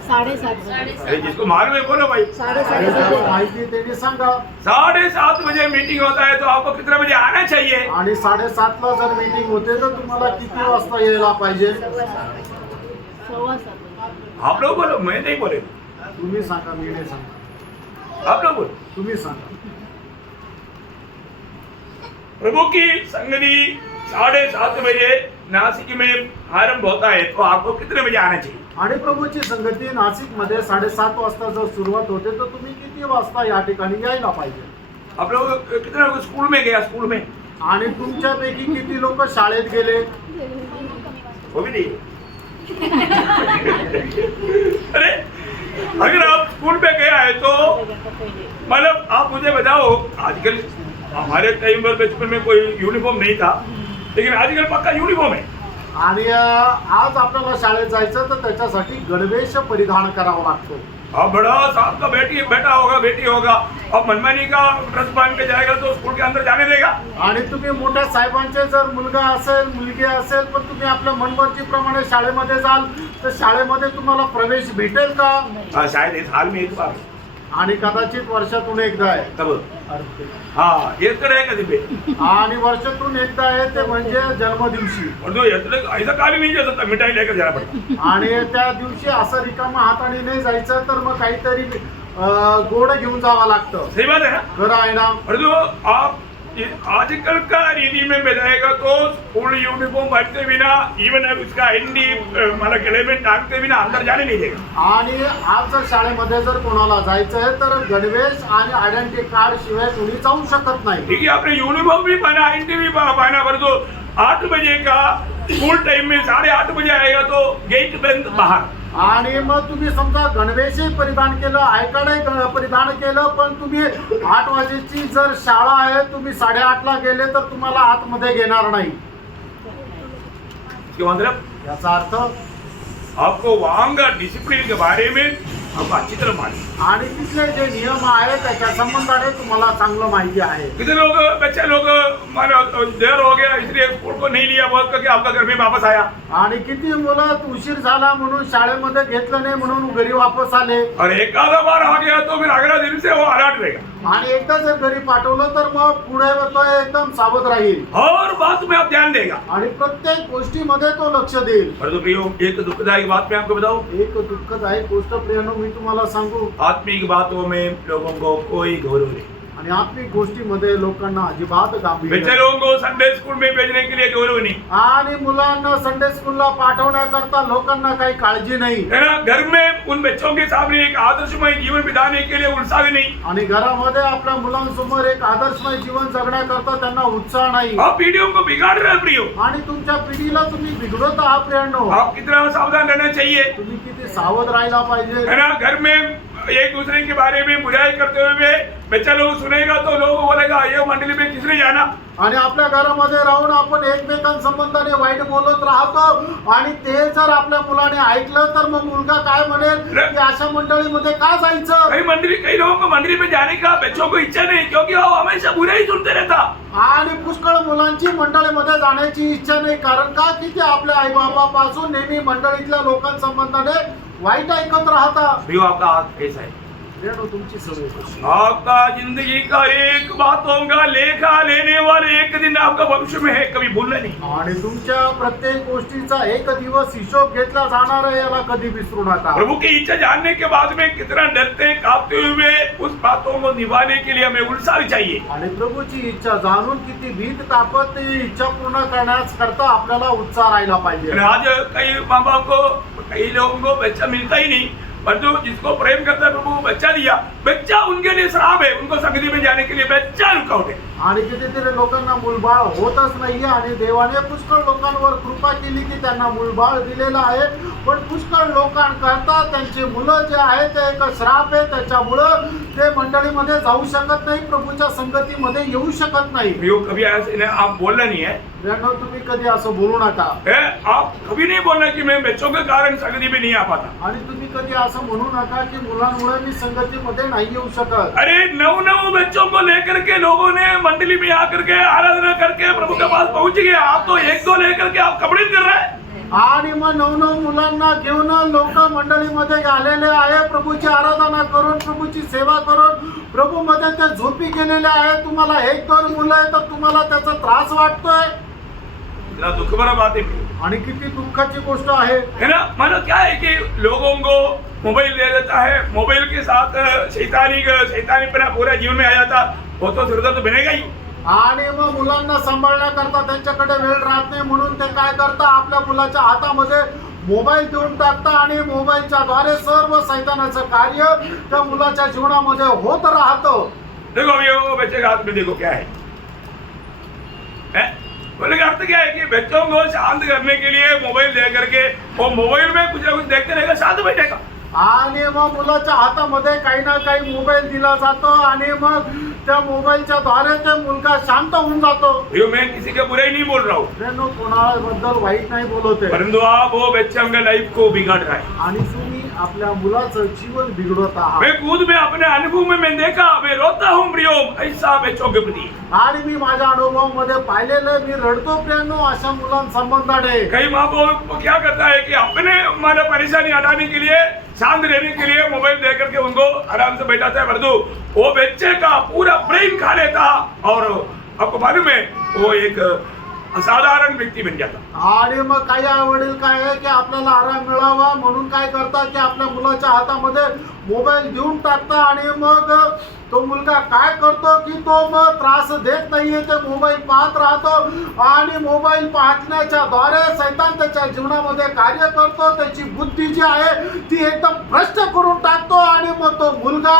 7:30. अरे जिसको मालूम है बोलो भाई. 7:30. माहिती त्यांनी सांगा. 7:30 बजे मीटिंग होता है तो आपको कितने बजे आना चाहिए? आणि 7:30 जर मीटिंग होते तर तुम्हाला किती वाजता यायला पाहिजे. 7:15. आप लोग बोलो, मैं नहीं बोले. तुम्ही सांगा. मी नाही सांगा. आप लोग बोलो. तुम्ही सांगा. प्रभु की संगति 7:30 बजे नासिक में आरंभ होता है तो आपको कितने बजे आना चाहिए? आणि प्रभूची संगती नाशिक मध्ये 7:30 वाजता जर सुरुवात होते तर तुम्ही किती वाजता या ठिकाणी यायला पाहिजे. आप लोग कितने लोग स्कूल में गया? स्कूल में आणि तुमच्यापैकी किती लोक शाळेत गेले. वो भी नहीं. अरे अगर आप स्कूल में गया है तो मतलब आप मुझे बताओ, आजकल हमारे टाइम पर बचपन में कोई यूनिफॉर्म नहीं था, लेकिन आजकल पक्का यूनिफॉर्म है. आणि आज आपल्याला शाळेत जायचं तर त्याच्यासाठी गणवेश परिधान करावा लागतो. अब बड़ा साहब का बेटा होगा, बेटी होगा, अब मनमानी का ड्रेस पहन के जाएगा तो स्कूल के अंदर जाने देगा? आणि तुम्ही मोठ्या साहेबांचे जर मुलगा असेल मुलगी असेल पण तुम्ही आपल्या मनमर्जीप्रमाणे शाळेमध्ये जाल तर शाळेमध्ये तुम्हाला प्रवेश भेटेल का. हाँ, शायद इस हाल में एक बार. आणि कदाचित वर्षातून एकदा आहे. तब हाँ ये तो रहेगा दिव्य. आणि वर्षातून एकदा आहे ते म्हणजे जन्मदिवशी. और जो ऐसा काली नहीं जा सकता, मिठाई लेकर जाना पड़ता. आणि त्या दिवशी असं रिकामा हाताने नाही जायचं तर मग काहीतरी गोड घेऊन जावं लागतं. सही बात है ना. खरं आहे ना. और जो आप आजकल का रीति में बताएगा तो स्कूल यूनिफॉर्म भरते बिना, इवन उसका हिंदी मतलब गले में टांगते बिना अंदर जाने नहीं देगा. आणि आज जर शाळेमध्ये जर कोणाला जायचं आहे तर गणवेश आणि आयडेंटिटी कार्ड शिवाय कोणी जाऊ शकत नाही. ठीक है, आपने यूनिफॉर्म भी पहना, हिंदी भी पहना, पर तो 8 बजे का स्कूल टाइम में 8:30 बजे आएगा तो गेट बंद बाहर. आणि मग तुम्ही समजा गणवेशही परिधान केलं, आय कार्ड परिधान केलं, पण तुम्ही 8 वाजेची जर शाळा आहे तुम्ही 8:30ला गेले तर तुम्हाला आतमध्ये घेणार नाही. इसका मतलब याचा अर्थ आपको वहां का डिसिप्लिन के बारे में आपको अच्छी तरह मालूम. आणि तिथले जे नियम आहेत त्याच्या संबंधाने तुम्हाला चांगलं माहिती आहे. कितने लोग बच्चे लोग मानो देर हो गया इसलिए स्कूल को नहीं लिया बोल करके आपका घर में वापस आया. आणि किती मुलं उशीर झाला म्हणून शाळेमध्ये घेतलं नाही म्हणून घरी वापस आले. और एक आधा बार आ गया तो फिर अगला दिन से वो अलर्ट रहेगा. आणि एकदा जर घरी पाठवलं तर मग पुढे तो एकदम सावध राहील और बात में आप ध्यान देगा. आणि प्रत्येक गोष्टीमध्ये तो लक्ष देईल. परंतु प्रियो एक दुखदायक बात मैं आपको बताऊं. एक दुःखदायक गोष्ट प्रियानो मी तुम्हाला सांगू. आत्मिक बातों में लोगों को कोई गौरव नहीं. आणि आत्मिक गोष्टीमध्ये लोकांना अजिबात गांभीर्य बच्चे नाही. लोगों को संडे स्कूल में भेजने के लिए गौरव नहीं आणि मुलांना संडे स्कूलला पाठवण्याकरता लोकांना काही काळजी नाही. है ना. घर में उन बच्चों के सामने एक आदर्शमय जीवन बिताने के लिए उत्साह भी नहीं. आणि घरामध्ये आपल्या मुलांसमोर एक आदर्शमय जीवन जगण्याकरता त्यांना उत्साह नाही. आप पीढ़ियों को बिगाड़ रहे हैं प्रियो. आणि तुमच्या पिढीला तुम्ही बिघडवत आहात प्रियांनो. आप कितना सावधान रहना चाहिए. तुम्ही किती सावध राहायला पाहिजे. है ना. घर में एक दूसरे के बारे में बुराई करते हुए बच्चा लोग सुनेगा तो लोग बोलेगा ये मंडली में किसने जाना. आणि आपल्या घरामध्ये राहून आपण एकमेकांसंबंधाने वाईट बोलत राहतो आणि ते जर आपल्या मुलाने ऐकलं तर मग मुलगा काय म्हणेल की अशा मंडळीमध्ये का जायचं. कई लोगों को मंडली में जाने का बच्चों को इच्छा नहीं क्योंकि वो हमेशा बुरा ही सुनते रहता. आणि पुष्कळ मुलांची मंडळीमध्ये जाण्याची इच्छा नाही. कारण का की ते आपल्या आई बाबापासून नेहमी मंडळीतल्या लोकांसंबंधाने वाईट ऐकत राहता. प्रियो आपका हाथ कैसा है. तुमची सवय कशी? आपका जिंदगी का एक बातों का लेखा लेने वाले एक दिन आपका भविष्य में है कभी भूलना नहीं. आणि तुमच्या प्रत्येक गोष्टीचा एक दिवस हिशोब घेतला जाणार आहे याला कधी विसरू नका. प्रभु की इच्छा जानने के बाद में कितना डरते कांपते हुए उस बातों को निभाने के लिए हमें उत्साह चाहिए. आणि प्रभूची इच्छा जाणून किती भीत ताकद ती इच्छा पूर्ण करण्यास करता आपल्याला उत्साह राहिला पाहिजे. और आज कई माँ बाप को कई लोगों को बच्चा मिलता ही नहीं परंतु जिसको प्रेम करता है प्रभु को बच्चा दिया. बच्चा उनके लिए श्राप है. उनको संगति में जाने के लिए बच्चा रुकावट है. आणि कितीतरी लोकांना मुलबाळ होतच नाहीये आणि देवाने पुष्कळ लोकांवर कृपा केली की त्यांना मुलबाळ दिलेलं आहे. पण पुष्कळ लोकांकरता त्यांची मुलं जे आहेत ते एक श्राप आहे. त्याच्यामुळं ते मंडळीमध्ये जाऊ शकत नाही. प्रभूच्या संगतीमध्ये येऊ शकत नाही. प्रियो कभी ऐसे आप बोलना नहीं है. तुम्ही कधी असं बोलू नका. आप कभी नहीं बोलना कि मैं बच्चों के कारण संगति में नहीं आ पाता. आणि तुम्ही कधी असं म्हणू नका की मुलांमुळे मी संगतीमध्ये नाही येऊ शकत. अरे 9 बच्चों को लेकर के लोगों ने मंडली में आकर के आराधना करके प्रभु के पास पहुंच गए. आप तो 1-2 लेकर के आप कपड़े कर रहे हैं. आणि मग 9 मुलांना घेऊन लोक मंडळीमध्ये आलेले आहे. प्रभूची आराधना करून प्रभूची सेवा करून प्रभू मध्ये ते झोपी गेलेले आहे. तुम्हाला 1-2 मुलं आहे तर तुम्हाला त्याचा त्रास वाटतोय. दुख भरा बात है. आणि किती दुःखाची गोष्ट आहे. है ना. मानो क्या है कि लोगों को मोबाइल दे देता है. मोबाइल के साथ शैतानीपना पूरा जीवन में आ जाता. वो तो सिरदर्द बनेगा ही. आणि मग मुलांना सांभाळण्याकरता त्यांच्याकडे वेळ राहत नाही म्हणून ते काय करता आपल्या मुलाच्या हातामध्ये मोबाईल देऊन टाकता आणि मोबाईलच्या द्वारे सर्व शैतानाचं कार्य त्या मुलाच्या जीवनामध्ये होत राहतं. देखो अभी वो बच्चे के हाथ में देखो क्या है. बोले अर्थ क्या है कि बच्चों को शांत करने के लिए मोबाइल दे करके वो मोबाइल में कुछ ना कुछ देखते रहेगा शांत बैठेगा. आणि मग मुलाच्या हातामध्ये काही ना काही मोबाईल दिला जातो आणि मग त्या मोबाईलच्या द्वारे ते मुलगा शांत होऊन जातो. मैं किसी का बुराई नहीं बोल रहा हूँ. मी कोणाबद्दल वाईट नाही बोलते. परंतु आप वो बच्चों के लाइफ को बिगाड़ रहा है. आणि तुम्ही आपल्या मुलाचं जीवन बिघडवत आहात. मैं खुद में अपने अनुभव में मैं देखा मैं रोता हूँ प्रियो ऐसा बच्चों के प्रति. आणि मी माझ्या अनुभवामध्ये पाहिलेलं मी रडतो प्रियांनो अशा मुलांसंबंधाने. कई माँ बाप क्या करता है कि अपने हमारा परेशानी हटाने के लिए शांत रहने के लिए मोबाइल दे करके उनको आराम से बैठाता है. परंतु वो बच्चे का पूरा ब्रेन खा लेता और आपको मालूम है वो एक असाधारण व्यक्ती बन जाता. आणि मग काही आई वडील काय आहे की आपल्याला आराम मिळावा म्हणून काय करतात की आपल्या मुलाच्या हातामध्ये मोबाईल देऊन टाकता आणि मग तो मुलगा काय करतो की तो मग त्रास देत नाहीये. ते मोबाईल पाहत राहतो आणि मोबाईल पाहण्याच्या द्वारे शैतान त्याच्या जीवनामध्ये कार्य करतो. त्याची बुद्धी जी आहे ती एकदम भ्रष्ट करून टाकतो आणि मग तो मुलगा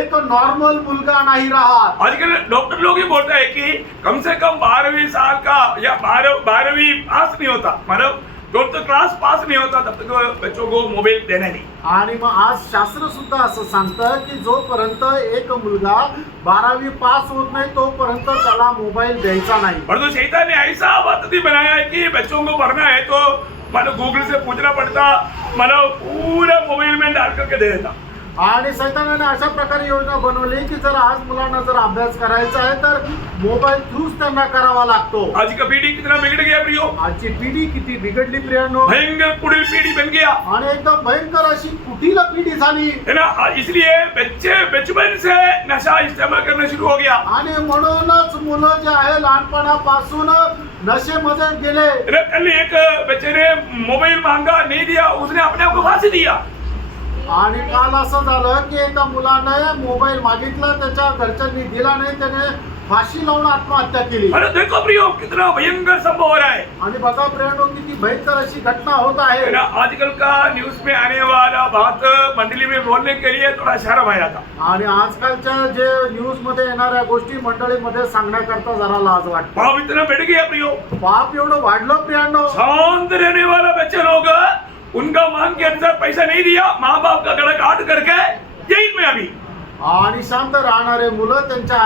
एक नॉर्मल मुलगा नाही राहत. आजकल डॉक्टर लोग ही बोलते हैं कि कम से कम 12वीं साल का या 12वीं पास नहीं होता मतलब 12th क्लास पास नहीं होता तब तक बच्चों को मोबाइल देना नहीं. आणि मग आज शास्त्र सुद्धा असं सांगतं की जोपर्यंत एक मुलगा 12वी पास होत नाही तोपर्यंत त्याला मोबाईल द्यायचा नाही. परंतु शैतान ने ऐसा पद्धति बनाया है कि बच्चों को पढ़ना है तो मानो गूगल से पूछना पड़ता मानो पूरा मोबाइल में डाल करके दे देता. आणि सैतानाने अशा प्रकारे योजना बनवली की जर आज मुलांना जर अभ्यास करायचा आहे तर मोबाईल थ्रूच त्यांना करावा लागतो. आज का पीढ़ी कितना बिगड़ गया प्रियो, आजची पिढी किती बिघडली प्रियांनो, भयंकर कुटिल पीढ़ी बन गया आणि एकदम भयंकर अशी कुटील पिढी झाली. है ना. इसलिए बच्चे बचपन से नशा इस्तेमाल करना शुरू हो गया. आणि म्हणूनच मुलं जे आहे लहानपणापासून नशेमध्ये गेले. कल एक बच्चे ने मोबाइल मांगा, नहीं दिया, उसने अपने आप को फांसी दिया. आणि काल असं झालं की एका मुलाने मोबाईल मागितला, त्याच्या घरच्यांनी दिला नाही, त्याने फाशी लावून आत्महत्या केली. अरे देखो प्रियो कितना भयंकर संभव हो रहा है. आणि बघा प्रियांनो किती भयंकर अशी घटना होत है आहे. ना. आजकल का न्यूज में आने वाला बात मंडली में बोलने के लिए थोड़ा शर्म आ जाता. आणि आजकालच्या जे न्यूज मध्ये येणाऱ्या गोष्टी मंडळीमध्ये सांगण्याकरता जरा लाज वाटते. पाप इतना बढ़ गया प्रियो. पाप एवढं वाढलं प्रियांनो. शांत रहने वाला बच्चे लोग उनका मांग के अनुसार पैसा नहीं दिया, माँ बाप का गला काट करके जेल में अभी. आणि शांत राहणारे मुलं त्यांच्या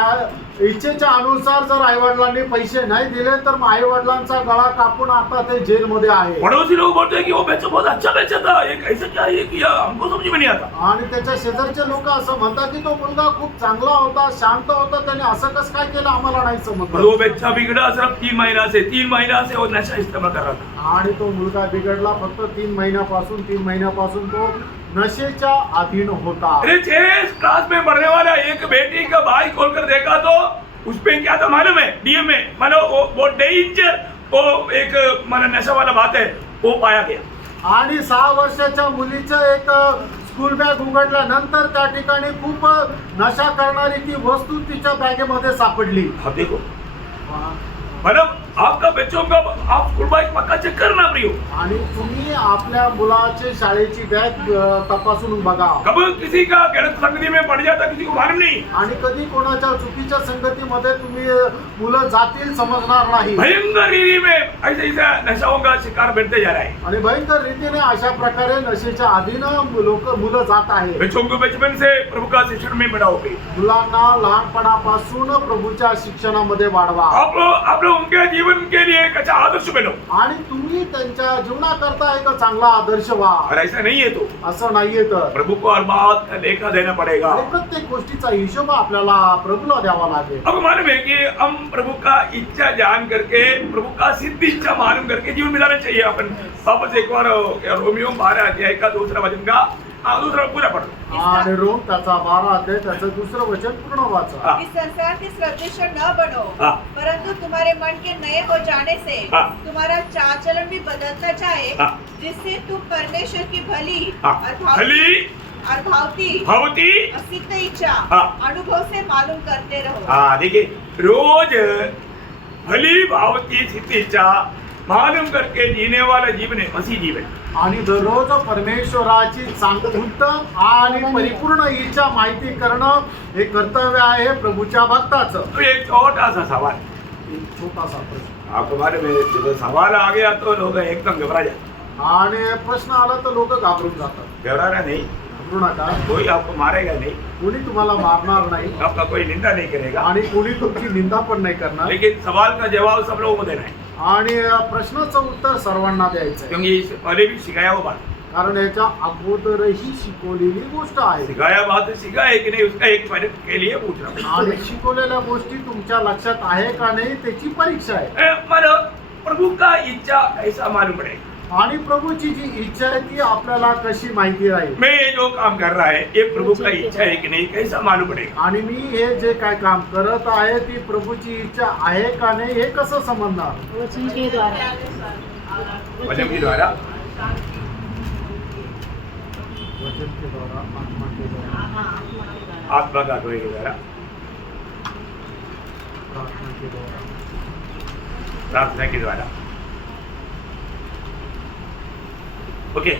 इच्छेच्या अनुसार जर आईवडिलांनी पैसे नाही दिले तर मग आईवडिलांचा गळा कापून आता ते जेलमध्ये आहे. पड़ोसी लोग बोलते हैं कि वो बच्चा बहुत अच्छा बच्चा था, ये कैसे क्या ये किया, हमको समझ में नहीं आता. आणि त्याच्या शेजारचे लोक असं म्हणतात की तो मुलगा खूप चांगला होता, शांत होता, त्याने असं कसं काय केलं आम्हाला नाही समजलं. वो बच्चा बिगड़ा सिर्फ 3 महीना से वो नशा इस्तेमाल कर रहा था. आणि तो मुलगा बिघडला फक्त 3 महिन्यापासून तो नशेच्या अधीन होता. अरे 6 क्लास में पढ़ने वाला एक बेटी का भाई खोलकर देखा तो उसपे क्या था मालूम है, डीएम में मानो वो डेंजर, वो एक मानो नशा वाला बात है वो पाया गया. आणि 6 वर्षाच्या मुलीचं एक स्कूल बॅग उघडल्यानंतर त्या ठिकाणी खूप नशा करणारी ती वस्तू तिच्या बॅगेमध्ये सापडली. अब देखो मैडम, आपका बच्चों का आप स्कूल बैग पक्का चेक करना प्रियो. आणि तुम्ही आपल्या मुलाची शाळेची बॅग तपासून बघा. कब किसी का गलत संगति में पड़ जाता किसी को मालूम नहीं. आणि कधी कोणाच्या चुकीच्या संगतीमध्ये तुम्ही मुलं जातील समजणार नाही. भयंकर रीति में ऐसे ऐसा नशाओं का शिकार बनते जा रहा है. आणि भयंकर रीतीने अशा प्रकारे नशेच्या अधीन मुलं जात आहेत. बच्चों को बचपन से प्रभु का शिक्षण में बढ़ाओ. मुलांना लहानपणापासून प्रभूच्या शिक्षणामध्ये वाढवा. आप लोग उनके जीवन के लिए एक अच्छा आदर्श बनो. आणि तुम्ही त्यांच्या जीवनाकरता एक चांगला आदर्श व्हा. और ऐसा नहीं है तो असं नाहीये तर प्रभु को हर बात का लेखा देना पड़ेगा. आणि प्रत्येक गोष्टीचा हिशोब आपल्याला प्रभूला द्यावा लागेल. अब मालूम है कि हम प्रभु का इच्छा जान करके, प्रभु का सिद्ध इच्छा मालूम करके जीवन बिताना चाहिए. अपन वापस एक बार रोमियो 12 अध्याय का 2रा वचन का दूसरा पूरा पढ़ो. आणि रोम त्याचा 12 अध्याय त्याचं 2रं वचन पूर्ण वाचा. इस संसार के सदृश न बनो, हाँ। परंतु तुम्हारे मन के नए हो जाने से हाँ। तुम्हारा चाल चलन भी बदलता जाए, हाँ। जिससे तुम परमेश्वर की भली हाँ। और भली भावती भवती और सिद्ध इच्छा हाँ। अनुभव से मालूम करते रहो. हाँ देखिए, रोज भली भावती सिद्ध इच्छा मालूम करके जीने वाला जीवन है मसीह जीवन. आणि दररोज परमेश्वराची उत्तम आणि परिपूर्ण इच्छा माहिती करणं हे कर्तव्य आहे प्रभूच्या भक्ताचं. तो एक छोटा सा सवाल, एक छोटासा प्रश्न. आपको मालूम है जब सवाल आ गया तो लोग एकदम घबरा जाते. आणि प्रश्न आला तर लोक घाबरून जातात. घबराना नहीं, घाबरू नका. कोई आपको मारेगा नहीं, कोणी तुम्हाला मारणार नाही आपका कोई निंदा नहीं करेगा. आणि कोणी तुमची निंदा पण नाही करणार. लेकिन सवाल का जवाब सब लोगों को देना है, आणि प्रश्नाचं उत्तर सर्वांना द्यायचं आहे. क्योंकि इससे पहले भी सिखाया हुआ बात. कारण याच्या अगोदरही शिकवलेली गोष्ट आहे. सिखाया बात सिखा है कि नहीं उसका एक मिनट के लिए पूछ रहा हूँ. आणि शिकवलेल्या गोष्टी तुमच्या लक्षात आहे का नाही त्याची परीक्षा आहे. मानो प्रभु का इच्छा ऐसा मालूम पड़ेगा. आणि प्रभूची जी इच्छा आहे ती आपल्याला कशी माहिती राहील. मैं ये जो काम कर रहा है ये प्रभु का इच्छा है कि नहीं कैसा मालूम पड़ेगा. आणि मी हे जे काय काम करत आहे ती प्रभूची इच्छा आहे का नाही हे कसं समजणार. वचन के द्वारा वचन के द्वारा, वचन के द्वारा, आत्मा के द्वारा, आत्मा का द्वारा के द्वारा, प्रार्थना के द्वारा. प्रार्थना के द्वारा. ओके,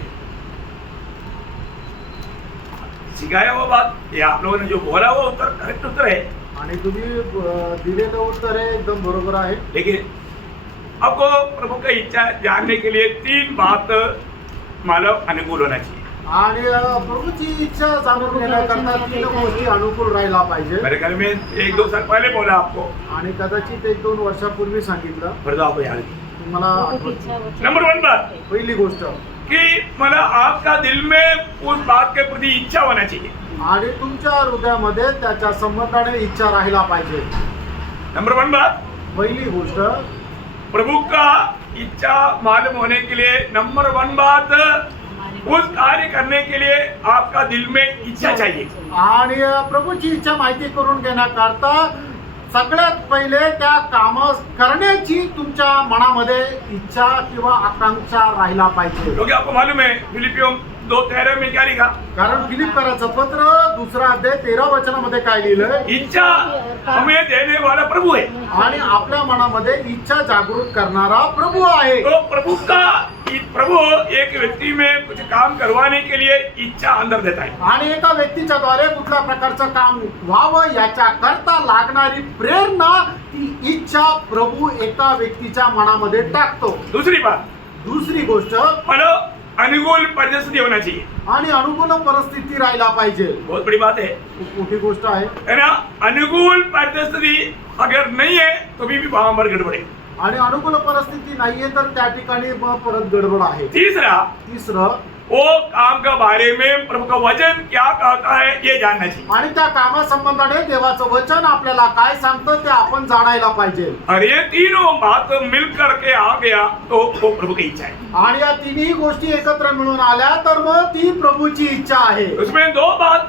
सिखाया हुआ बात ये आप लोगों ने जो बोला वो उत्तर करेक्ट उत्तर है. आणि तुम्ही दिलेलं उत्तर हे एकदम बरोबर आहे. लेकिन आपको प्रभु का इच्छा जानने के लिए 3 बात मानव अनुकूल होना चाहिए. आणि प्रभूची इच्छा जाणून घेण्याकरता 3 गोष्टी अनुकूल राहायला पाहिजे. मेरे घर में 1-2 साल पहले बोला आपको, आणि कदाचित 1-2 वर्षापूर्वी सांगितलं. फिर तो आपको याद है. तुम्हाला आठवत. नंबर 1 बात, पहिली गोष्ट कि मला आपका दिल में उस बात के प्रति इच्छा होना चाहिए. आणि तुमच्या हृदयामध्ये त्याच्या संबंधाने इच्छा राहिला पाहिजे. नंबर 1 बात, पहिली गोष्ट, प्रभु का इच्छा मालूम होने के लिए नंबर 1 बात, उस कार्य करने के लिए आपका दिल में इच्छा चाहिए. आणि प्रभूची इच्छा माहिती करून घेण्याकरता सगळ्यात पहिले त्या काम करण्याची तुमच्या मनामध्ये इच्छा किंवा आकांक्षा राहिला पाहिजे. क्योंकि आपको मालूम है फिलिपियों 2:13 में क्या लिखा? कारण फिलिप्पीचं पत्र 2 अध्याय 13 वचनामध्ये काय लिहिलंय? इच्छा हमें देने वाला प्रभु है. आणि आपल्या मनामध्ये इच्छा जागृत करणारा प्रभू आहे. तो प्रभु एक व्यक्ति में कुछ काम करवाने के लिए इच्छा अंदर देता है. आणि एका व्यक्तीच्या द्वारे कुठल्या प्रकारचं काम व्हावं याच्या करता लागणारी प्रेरणा, ती इच्छा प्रभू एका व्यक्तीच्या मनामध्ये टाकतो. दूसरी बात, दुसरी गोष्ट, मला अनुकूल परिस्थिति होना चाहिए. आणि अनुकूल परिस्थिती राहायला पाहिजे. बहुत बड़ी बात है खूप मोठी गोष्ट आहे. है ना. अनुकूल परिस्थिति अगर नहीं है तो भी वहां पर गड़बड़ है. आणि अनुकूल परिस्थिती नाहीये तर त्या ठिकाणी परत गडबड आहे. तीसरा, तिसरं, वो काम के बारे में प्रभु का वचन क्या कहता है ये जानना चाहिए. आणि त्या कामासंबंधाने देवाचं वचन आपल्याला काय सांगतं ते आपण जाणायला पाहिजे. और ये तीनों बात मिल करके आ गया तो वो प्रभु की इच्छा है. आणि या तिन्ही गोष्टी एकत्र मिळून आल्या तर मग ती प्रभूची इच्छा आहे. उसमें 2 बात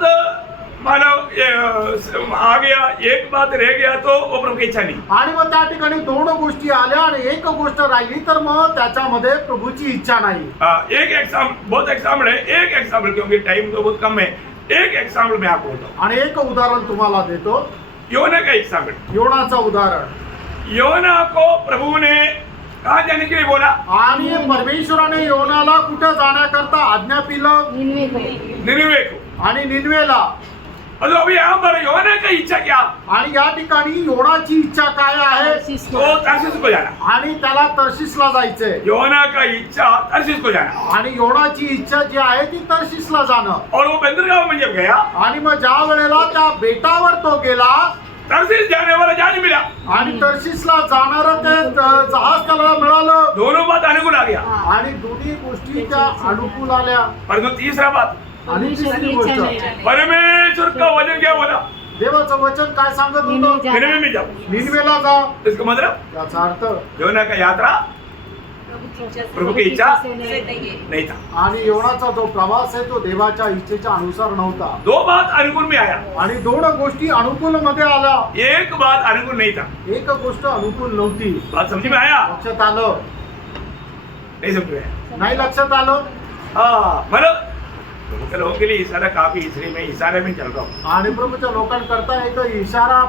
मानव आ गया, एक बात रह गया तो वो प्रभु की इच्छा नहीं. आणि मग त्या ठिकाणी 2 गोष्टी आल्या आणि एक गोष्ट राहिली तर मग त्याच्यामध्ये प्रभूची इच्छा नाही. बहुत एग्जाम्पल है. एक एग्जाम्पल, क्योंकि टाइम तो बहुत कम है, एक एग्जाम्पल मैं आपको बोलता हूँ. आणि एक उदाहरण तुम्हाला देतो. योना का एग्जाम्पल. योनाचं उदाहरण. योना को प्रभु ने कहाँ जाने के लिए बोला? आणि परमेश्वराने योनाला कुठे जाण्याकरता आज्ञा दिलं? निनिवे को. आणि निनवेला. और अभी यहाँ पर योना की इच्छा क्या? आणि या ठिकाणी योनाची इच्छा काय आहे? तो तर्शीश को जाना. आणि त्याला तर्शीसला जायचंय. योना का इच्छा तर्शीश को जाना. आणि योनाची इच्छा जी आहे ती तर्शीसला जाणं. और वो बंदरगाह में जब गया, आणि मग ज्या वेळेला त्या बेटावर तो गेला, तर्शीश जाने वाला जहाज मिला. आणि तर्शीसला जाणार ते जहाज त्याला मिळालं. दोनों बात अनुकूल आ गया. आणि दोन्ही गोष्टी त्या अनुकूल आल्या. परंतु तीसरा बात, आणि तिसरी गोष्ट, परमेश्वर का वचन क्या बोला? देवाचं वचन काय सांगत होतं? निनिवे में जाओ. निनवेला जा. इसका मतलब याचा अर्थ योना का यात्रा प्रभु की इच्छा नहीं था. आणि योनाचा जो प्रवास आहे तो देवाच्या इच्छेच्या अनुसार नव्हता. 2 बात अनुकूल में आया, आणि 2 गोष्टी अनुकूल मध्ये आल्या. एक बात अनुकूल नहीं था. एक गोष्ट अनुकूल नव्हती. बात समझ में आया? लक्षात आलं? नहीं समझ में आया. नाही लक्षात आलं? हाँ, मतलब लोगों के लिए इशारा काफी, इसलिए मैं इशारे में चल रहा हूँ. आणि प्रभूच्या लोकांकरता एक इशारा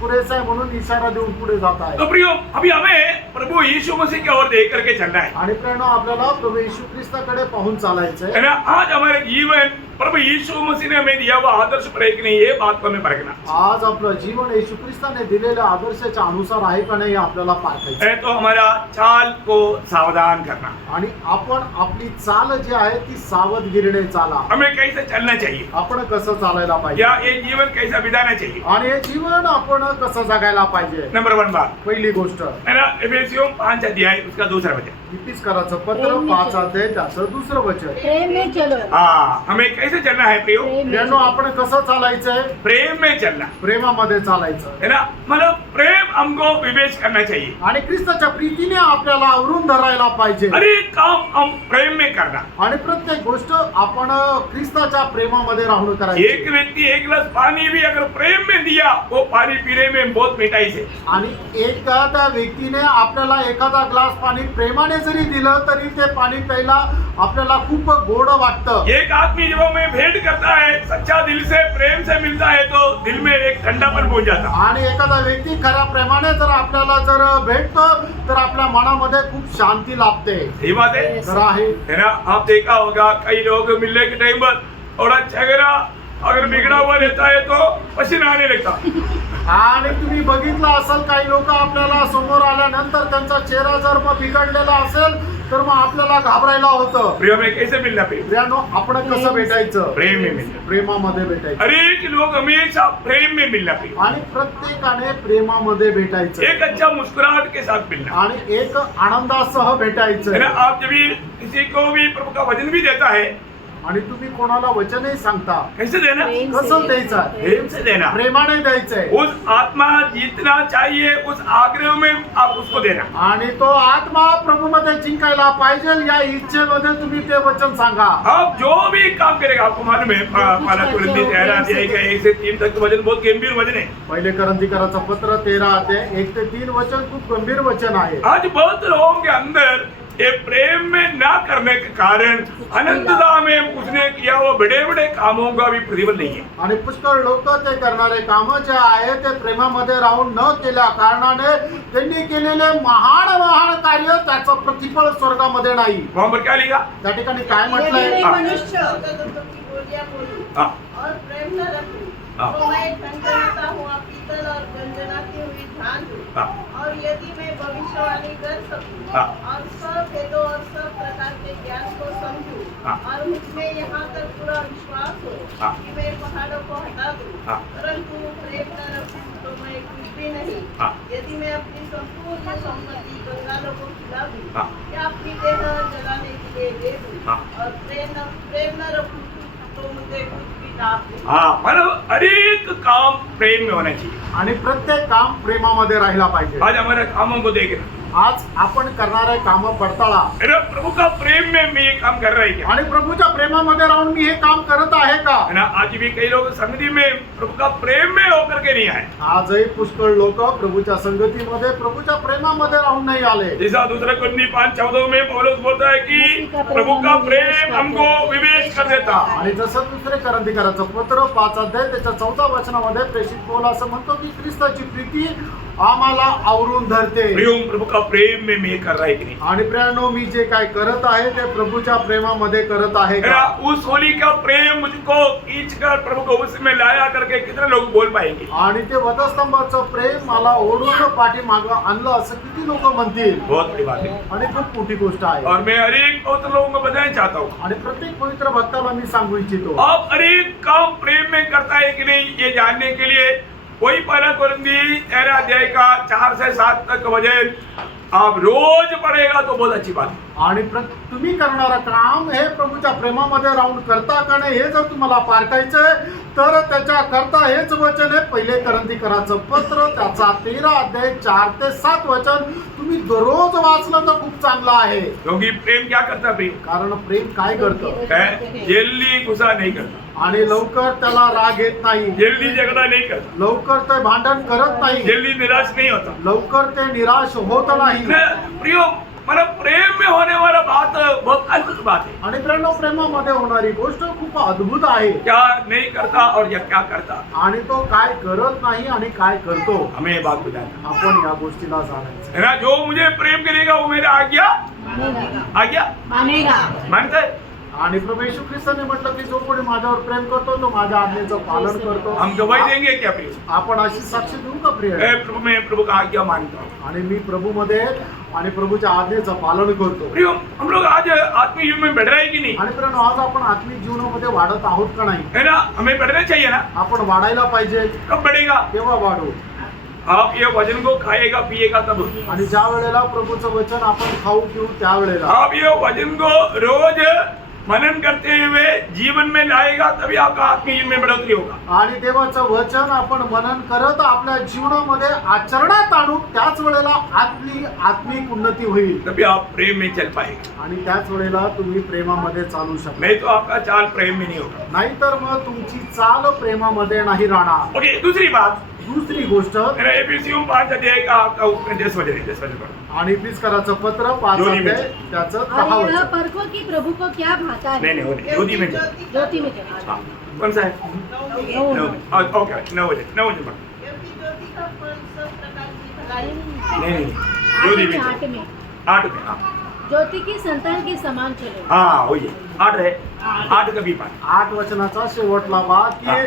पुरेसा आहे म्हणून इशारा देऊन पुढे जात आहे. तो प्रियो, अभी हमें प्रभु यीशु मसीह की ओर देख करके चलना है. आणि प्रेरणा आपल्याला प्रभू येशू ख्रिस्ताकडे पाहून चालायचंय. है ना. आज हमारे जीवन प्रभु यीशु मसीह ने हमें दिया हुआ आदर्श पर कि नहीं, ये बात को हमें परखना. आज आपलं जीवन येशू ख्रिस्ताने दिलेल्या आदर्शाच्या अनुसार आहे का नाही हे आपल्याला पाहायचं है. तो हमारा चाल को सावधान करना. आणि आपण आपली चाल जी आहे ती सावधगिरीने चाला. हमें कैसे चलना चाहिए, आपण कसं चालायला पाहिजे, या ये जीवन कैसा बिताना चाहिए. आणि हे जीवन आपण कसं जगायला पाहिजे. नंबर 1 बात, पहिली गोष्ट, है ना. एफेसियों 5 अध्याय उसका 2रा वचन. इफिसकराचं पत्र 5 अध्याय त्याचं 2रं वचन. प्रेम में चलो. हाँ, हमें कैसे चलना है प्रियो? प्रेरणा आपण कसं चालायचंय? प्रेम में चलना, प्रेमामध्ये चालायचं. है ना. मतलब प्रेम हमको विवेच करना चाहिए. आणि ख्रिस्ताच्या प्रीतीने आपल्याला आवरून धरायला पाहिजे. हर एक काम हम प्रेम में करना. आणि प्रत्येक गोष्ट आपण ख्रिस्ताच्या प्रेमामध्ये राहून करायची. एक व्यक्ति 1 गिलास पानी भी अगर प्रेम में दिया, वो पानी पीने में बहुत मिठाई से. आणि एखाद्या व्यक्तीने आपल्याला एखादा ग्लास पाणी प्रेमाने जरी दिलं तरी ते पाणी प्यायला आपल्याला खूप गोड वाटतं. एक आदमी जब हमें भेंट करता है, सच्चा दिल से प्रेम से मिलता है, तो दिल में एक ठंडापन पहुंच जाता. आणि एखादा व्यक्ती खऱ्या प्रेमाने जर आपल्याला जर भेटतो तर आपल्या मनामध्ये खूप शांती लाभते. ये बात है. तर आहे. है ना. आप देखा होगा कई लोग मिलने के टाइम पर थोड़ा चेहरा अगर बिगड़ा हुआ रहता है तो पसीना आने लगता. आणि तुम्ही बघितलं असेल काही लोक आपल्याला समोर आल्यानंतर त्यांचा चेहरा जर मग बिघडलेला असेल तर मग आपल्याला घाबरायला होतं. प्रियो में कैसे मिलना प्रियो? प्रियानो, आपण कसं भेटायचं? प्रेम में मिलना. प्रेमामध्ये भेटायचं. हर एक लोग हमेशा प्रेम में मिलना प्रियो. आणि प्रत्येकाने प्रेमामध्ये भेटायचं. एक अच्छा मुस्कुराहट के साथ मिलना. आणि एक आनंदासह भेटायचं. है ना? आप जब भी किसी को भी प्रभु का वचन भी देता है, आणि तुम्ही कोणाला वचनही सांगता, कैसे देना? कसं द्यायचं? प्रेम से देना. प्रेमाने द्यायचंय. उस आत्मा जीतना चाहिए उस आग्रह में आप उसको देना. आणि तो आत्मा प्रभूमध्ये जिंकायला पाहिजे या इच्छेमध्ये तुम्ही ते वचन सांगा. आप जो भी काम करेगा, आपको मालूम है माला तुरंती 13 अध्याय का 1 से 3 तक वचन बहुत गंभीर वचन है. पहिले करंथीकराचं पत्र 13 अध्याय 1 ते 3 वचन खूप गंभीर वचन आहे. आज बहुत लोगों के अंदर ये प्रेम में ना करने के कारण अनंतता में उसने किया वो बड़े बड़े कामों का भी प्रतिफल नहीं है. आणि पुष्कळ लोक ते करणारे काम जे आहे ते प्रेमामध्ये राहून न केल्या कारणाने त्यांनी केलेले महान कार्य त्याचं प्रतिफळ स्वर्गामध्ये नाही. वहां पर क्या लिखा? त्या ठिकाणी काय म्हटलंय? यदि हाँ. मैं मनुष्य की बोलियां बोलूं हाँ. और प्रेम न रखूं, हाँ. तो मैं खनखनाता हुआ पीतल और गंजनाती हुई धान हूँ. हाँ. और यदि मैं भविष्यवाणी कर सकूं हाँ. और सब भेदों और सब प्रकार के ज्ञान को समझूं हाँ. और मुझमें यहाँ तक पूरा विश्वास हो हाँ. कि मैं पहाड़ों को हटा दूं, हाँ. परंतु प्रेम न रखूं तो मैं कुछ भी नहीं. हाँ. यदि मैं अपनी संपूर्ण संपत्ति कंगालों को खिला दूं हाँ. या अपनी देह जलाने के लिए दे दूं हाँ. और प्रेम न रखूं तो मुझे कुछ भी लाभ नहीं. हाँ, मतलब हर एक काम प्रेम में होना चाहिए. आणि प्रत्येक काम प्रेमामध्ये राहिला पाहिजे. आज हमारे कामों को देख रहे आज आपण करणारे काम पडताळा. हैं, प्रभु का प्रेम में मैं ये काम कर रहा है क्या? आणि प्रभूच्या प्रेमामध्ये राहून मी हे काम करत आहे का? है ना? आज भी कई लोग संगति में प्रभु का प्रेम में होकर के नहीं आए. आजही पुष्कळ लोक प्रभूच्या संगतीमध्ये प्रभूच्या प्रेमामध्ये राहून नाही आले. जैसा दूसरा कुरिन्थी 5:14 में पौलुस बोलता है कि प्रभु का प्रेम हमको विवेक कर देता. आणि जसं दुसरे करंथीकराचं पत्र 5 अध्याय त्याच्या 14 वचनामध्ये प्रेषित पौल असं म्हणतो की ख्रिस्ताची प्रीती आम्हाला आवरून धरते. प्रभु का प्रेम में मैं कर रहा है कि नहीं? आणि प्रियानो, मी जे काय करत आहे ते प्रभूच्या प्रेमामध्ये करत आहे है का? ना? उस होली का प्रेम मुझको खींचकर प्रभु को उसमें लाया करके कितने लोग बोल पाएंगे? आणि ते वधस्तंभाचं प्रेम मला ओढून पाठीमागं आणलं असं किती लोक म्हणतील? बहुत बड़ी बात है. आणि खूप मोठी गोष्ट आहे. और मैं हर एक पवित्र लोगों को बताना चाहता हूँ, आणि प्रत्येक पवित्र भक्ताला मी सांगू इच्छितो, आप हर एक काम प्रेम में करता है कि नहीं ये जानने के लिए वही पहला कुरिन्थी 13 अध्याय का 4 से 7 तक वचन आप रोज पढ़ेगा तो बहुत अच्छी बात है. आणि तुम्ही करणारं काम हे प्रभूच्या प्रेमामध्ये राहून करता का नाही हे जर तुम्हाला पारखायचंय तर त्याच्या करता हेच वचन आहे. पहिले करंथीकराचं पत्र त्याचा 13 अध्याय 4 ते 7 वचन तुम्ही दररोज वाचलं तर खूप चांगलं आहे. क्योंकि प्रेम क्या करता है? प्रेम कारण प्रेम काय करतं? जल्दी गुस्सा नहीं करता, आणि लवकर त्याला राग येत नाही, जल्दी झगड़ा नहीं करता, लवकर ते भांडण करत नाही, जल्दी निराश नहीं होता. लवकर ते निराश होत नाही. प्रियो, मतलब प्रेम में होने वाला बात बहुत अद्भुत बात है. आणि प्रेमामध्ये होणारी गोष्ट खूप अद्भुत आहे. क्या नहीं करता और या क्या करता, आणि तो काय करत नाही आणि काय करतो, हमें ये बात बताना आपण या गोष्टीला जाणायचं. है ना? जो मुझे प्रेम करेगा वो मेरा आज्ञा मानेगा. मानता है. आणि प्रभू येशू ख्रिस्ताने म्हटलं की जो कोणी माझ्यावर प्रेम करतो तो माझ्या आज्ञेचं पालन करतो. हम गवाही देंगे क्या प्रिय? आपण अशी साक्षी देऊ का प्रिय? प्रभु में प्रभु का आज्ञा मानता हूँ. आणि मी प्रभूमध्ये आणि प्रभूच्या आज्ञेचं पालन करतो. प्रियो, हम लोग आज आत्मिक जीवन में बढ़ रहे हैं कि नहीं? आणि प्रिय, आज आपण आत्मिक जीवनामध्ये वाढत आहोत का नाही? है ना? हमें बढ़ना चाहिए ना. आपण वाढायला पाहिजे. कब बढ़ेगा? केव्हा वाढू? आप ये वचन को खाएगा पिएगा तब. आणि ज्या वेळेला प्रभूचं वचन आपण खाऊ पिऊ त्यावेळेला. आप ये वचन को रोज मनन करते हुए जीवन में लाएगा तभी आपका आत्मिक जीवन में बढ़ोतरी होगा. आणि देवाचं वचन आपण मनन करत आपल्या जीवनामध्ये आचरणात आणू त्याच वेळेला आपली आत्मिक उन्नती होईल. तभी आप प्रेम में चल पाएंगे. आणि त्याच वेळेला तुम्ही प्रेमामध्ये चालू शकता. नहीं तो आपका चाल प्रेम में नहीं होगा. नाहीतर मग तुमची चाल प्रेमामध्ये नाही राहणार. ओके, दूसरी बात, दुसरी गोष्ट, एफिसियों 5 अध्याय का आपका उसमें 10 वचन पढ़ो. आणि प्रिस्कराचं पत्र 5 जोनी में. अध्याय त्याचं 10 और यह वचन. परखो कि प्रभु को क्या भाता है. नहीं नहीं ज्योति में. ज्योति में चलो. हाँ, कौन सा है? नौ. नौ में. ओके, 9 वचन पढ़ो. क्योंकि ज्योति का फल सब प्रकार की भलाई नहीं ज्योति में 8 में 8 में. हाँ ज्योति की संतान के समान चलो. हाँ वही 8 है. 8 का भी 5. 8 वचनाचा शेवटला भाग की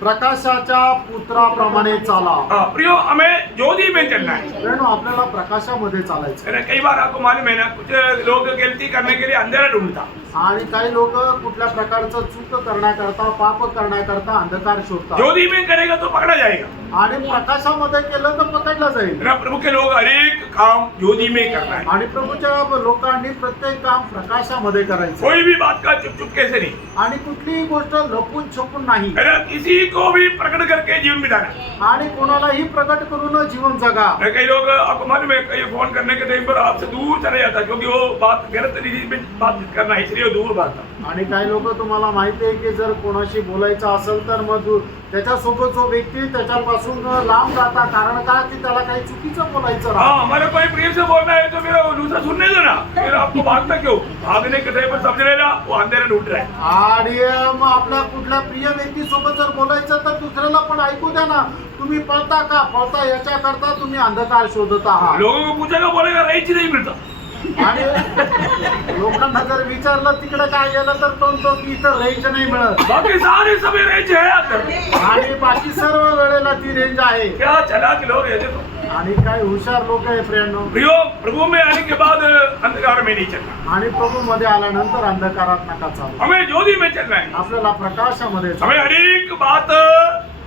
प्रकाशाच्या पुत्राप्रमाणे चाला. प्रियो हमें ज्योति में चलना है. प्रेरणो आपल्याला प्रकाशामध्ये चालायचं. है ना, कई बार आपको मालूम है ना, कुछ लोग गलती करने के लिए अंधेरा ढूंढता. आणि काही लोक कुठल्या प्रकारचं चूक करण्याकरता पाप करण्याकरता अंधकार शोधतात. ज्योति में करेगा तो पकड़ा जाएगा. आणि प्रकाशामध्ये केलं तर पकडलं जाईल. है ना, प्रभु के लोग हर एक काम ज्योति में करना है. आणि प्रभूच्या लोकांनी प्रत्येक काम प्रकाशामध्ये करायचं. कोई भी बात का चुप चुप कैसे नहीं. आणि कुठलीही गोष्ट लपून छपून नाही. है ना, किसी को भी प्रकट करके जीवन बिताना. आणि कोणालाही प्रकट करून जीवन जगा. कई लोग आपको मालूम है, कई फोन करने के टाइम पर आपसे दूर चले जाता है, क्योंकि वो बात गलत तरीके में बातचीत करना है, इसलिए वो दूर भागता. आणि काही लोक तुम्हाला माहिती आहे की जर कोणाशी बोलायचं असेल तर मग त्याच्यासोबत जो व्यक्ती त्याच्यापासून लांब जाता. कारण का की त्याला काही चुकीचं बोलायचं हाँ, राहतं. हमारे कोई प्रिय से बोलना है तो मेरा दूसरा सुनने दो ना. फिर आपको भागता क्यों? भागने के टाइम पर समझ लेना वो अंधेरे ढूंढ रहा है. आणि मग आपल्या कुठल्या प्रिय व्यक्तीसोबत जर बोलायचं तर दुसऱ्याला पण ऐकू द्या ना. तुम्ही पळता का? पळता याच्याकरता तुम्ही अंधकार शोधत आहात. लोगों को पूछेगा, बोलेगा रईच ही नहीं मिलता. आणि लोकांना जर विचारलं तिकडे काय गेलं तर तो की इथं रेंज नाही मिळत. बाकी सारे सभी रईच है अंदर. आणि बाकी सर्व वेळेला ती रेंज आहे. क्या चालाक लोग है देखो. आणि काय हुशार लोक आहे फ्रेंड. प्रियो, प्रभु में आने के बाद अंधकार में नहीं चलना. आणि प्रभू मध्ये आल्यानंतर अंधकारात नका चालू. हमें ज्योति में चलना है. आपल्याला प्रकाशामध्ये हमें हर एक बात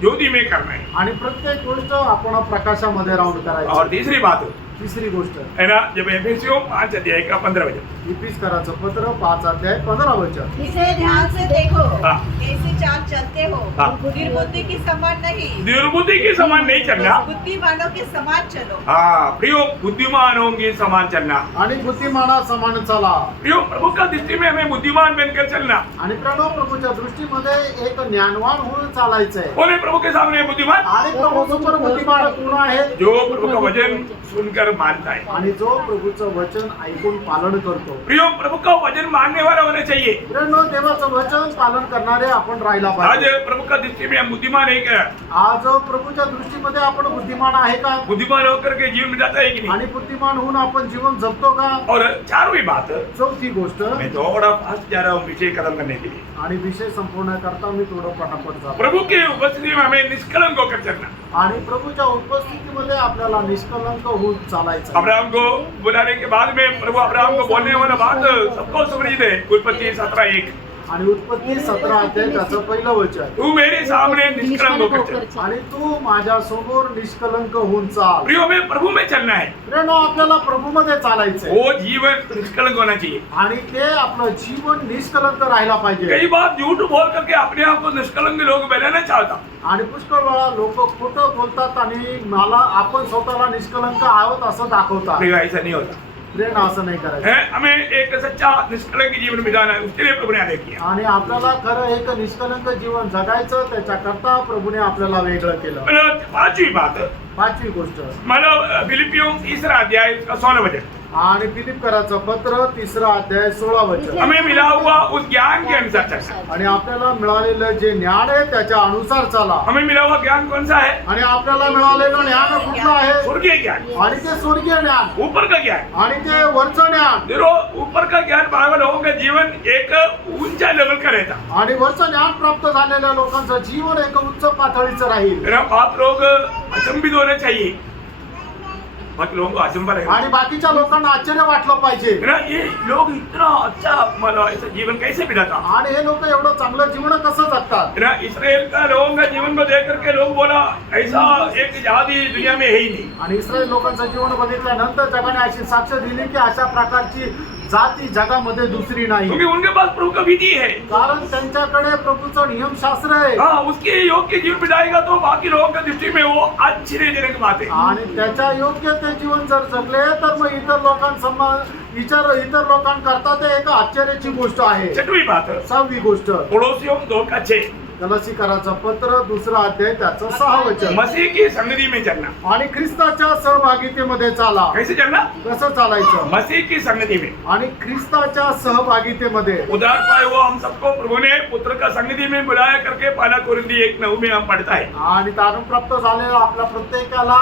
ज्योति में करना है. आणि प्रत्येक गोष्ट आपण प्रकाशामध्ये राहून करायची. और तीसरी बात तिसरी गोष्ट है ना, जब एफेसियों 5 अध्याय का 15 वचन. इफिसकराचं पत्र 5 अध्याय 15 वचन. इसे ध्यान से देखो, हाँ. कैसी चाल चलते हो. हाँ. निर्बुद्धि के समान नहीं, दुर्बुद्धि के समान नहीं चलना. बुद्धिमानों के समान चलो. हाँ प्रियो, बुद्धिमानों के समान चलना. आणि बुद्धिमाना समान चला. प्रियो, प्रभु का दृष्टि में हमें बुद्धिमान बनकर चलना. आणि प्रणव प्रभूच्या दृष्टीमध्ये एक ज्ञानवान होऊन चालायचंय. कौन है प्रभु के सामने बुद्धिमान? आणि प्रभू समोर बुद्धिमान कोण आहे? जो प्रभु का वचन सुनकर मानता है. आणि जो प्रभूचं वचन ऐकून पालन करतो. प्रियो, प्रभु का वचन मानने वाला होना चाहिए. प्रणव देवाचं वचन पालन करणारे आपण राहायला आज पाहिजे. प्रभु का दृष्टि में हम बुद्धिमान है क्या? आज प्रभूच्या दृष्टीमध्ये आपण बुद्धिमान आहे का? बुद्धिमान होकर के जीवन में जाता है कि नहीं? आणि बुद्धिमान होऊन आपण जीवन जगतो का? और चारवीं बात, चौथी गोष्ट. मैं थोड़ा फास्ट जा रहा हूँ विषय खत्म करने के लिए. आणि विषय संपवण्याकरता मी थोडं पटापट जातो. प्रभु के उपस्थिति में हमें निष्कलंक होकर चलना. आणि प्रभूच्या उपस्थितीमध्ये आपल्याला निष्कलंक होऊन चालायचं. अब्राहम को बुलाने के बाद में प्रभु अब्राहम को बोलने वाला बात सबको सुपरिचित है. उत्पत्ति 17:1. आणि उत्पत्ती 17 अध्याय त्याचं पहिलं वचन. तू मेरे सामने निष्कलंक होकर चल. आणि तू माझ्या समोर निष्कलंक होऊन चाल. प्रियो, हमें प्रभु में चलना है. प्रेरणा आपल्याला प्रभूमध्ये चालायचंय. वो जीवन निष्कलंक होना चाहिए. आणि ते आपलं जीवन निष्कलंक राहायला पाहिजे. कई बार झूठ बोल करके अपने आप को निष्कलंक लोग बनाना चाहता. आणि पुष्कळ वेळा लोक खोटं बोलतात आणि मला आपण स्वतःला निष्कलंक आहोत असं दाखवतात. प्रियो, ऐसा नहीं होता प्रेरणा असं नाही करायचं. है. हमें एक सच्चा निष्कलंक जीवन बिताना है. उसके लिए प्रभु ने आदेश किया. आणि आपल्याला खरं एक निष्कलंक जीवन जगायचं त्याच्याकरता प्रभूने आपल्याला वेगळं केलं. मतलब पांचवी बात, पाचवी गोष्ट. मतलब फिलिपियों 3 अध्याय का 16 वचन. आणि फिलिपकराचं पत्र 3 अध्याय 16 वचन. हमें मिला हुआ उस ज्ञान के अनुसार चलना. आणि आपल्याला मिळालेलं जे ज्ञान आहे त्याच्या अनुसार चाला. हमें मिला हुआ ज्ञान कौन सा है? आणि आपल्याला मिळालेलं ज्ञान कुठलं आहे? स्वर्गीय ज्ञान. आणि ते स्वर्गीय ज्ञान. ऊपर का ज्ञान. आणि ते वरचं ज्ञान. देखो, ऊपर का ज्ञान पाने वाले लोगों का जीवन एक ऊंचा लेवल का रहता. आणि वरचं ज्ञान प्राप्त झालेल्या लोकांचं जीवन एक उच्च पातळीचं राहील. मेरा आप लोग अचंभित होने चाहिए. बाकी लोगों को अचंभा आणि रहेगा. बाकीच्या लोकांना आश्चर्य वाटलं पाहिजे. मेरा ये लोग इतना अच्छा मतलब ऐसा जीवन कैसे बिताता. आणि हे लोक एवढं चांगलं जीवन कसं जगतात. मेरा इस्राएल का लोगों का जीवन को देख करके लोग बोला ऐसा एक जाति दुनिया में है ही नहीं. आणि इस्रायल लोकांचं जीवन बघितल्यानंतर जगाने अशी साक्ष दिली की अशा प्रकारची जाती जगामध्ये दुसरी नाही. क्योंकि उनके पास प्रभु का विधि है. कारण त्यांच्याकडे प्रभूचं नियमशास्त्र आहे. हाँ, उसके योग्य जीवन बिताएगा तो बाकी लोगों की दृष्टी में वो आश्चर्यजनक बात है. आणि त्याच्या योग्य ते जीवन जर जगले तर मग इतर लोकांकरता ते एक आश्चर्याची गोष्ट आहे. 6वीं बात, 6वी गोष्ट. पड़ोसियों 2:6. गलातीकराचं पत्र 2 अध्याय त्याचं 6 वचन. मसीह की संगति में चलना. आणि ख्रिस्ताच्या सहभागितेमध्ये चाला. कैसे चलना? कसं चालायचं? मसीह की संगति में. आणि ख्रिस्ताच्या सहभागितेमध्ये. उदार पाए वो हम सबको प्रभु ने पुत्र का संगति में बुलाया करके 1 कोरिन्थी 1:9 में हम पढ़ता है. आणि तारण प्राप्त झालेला आपल्या प्रत्येकाला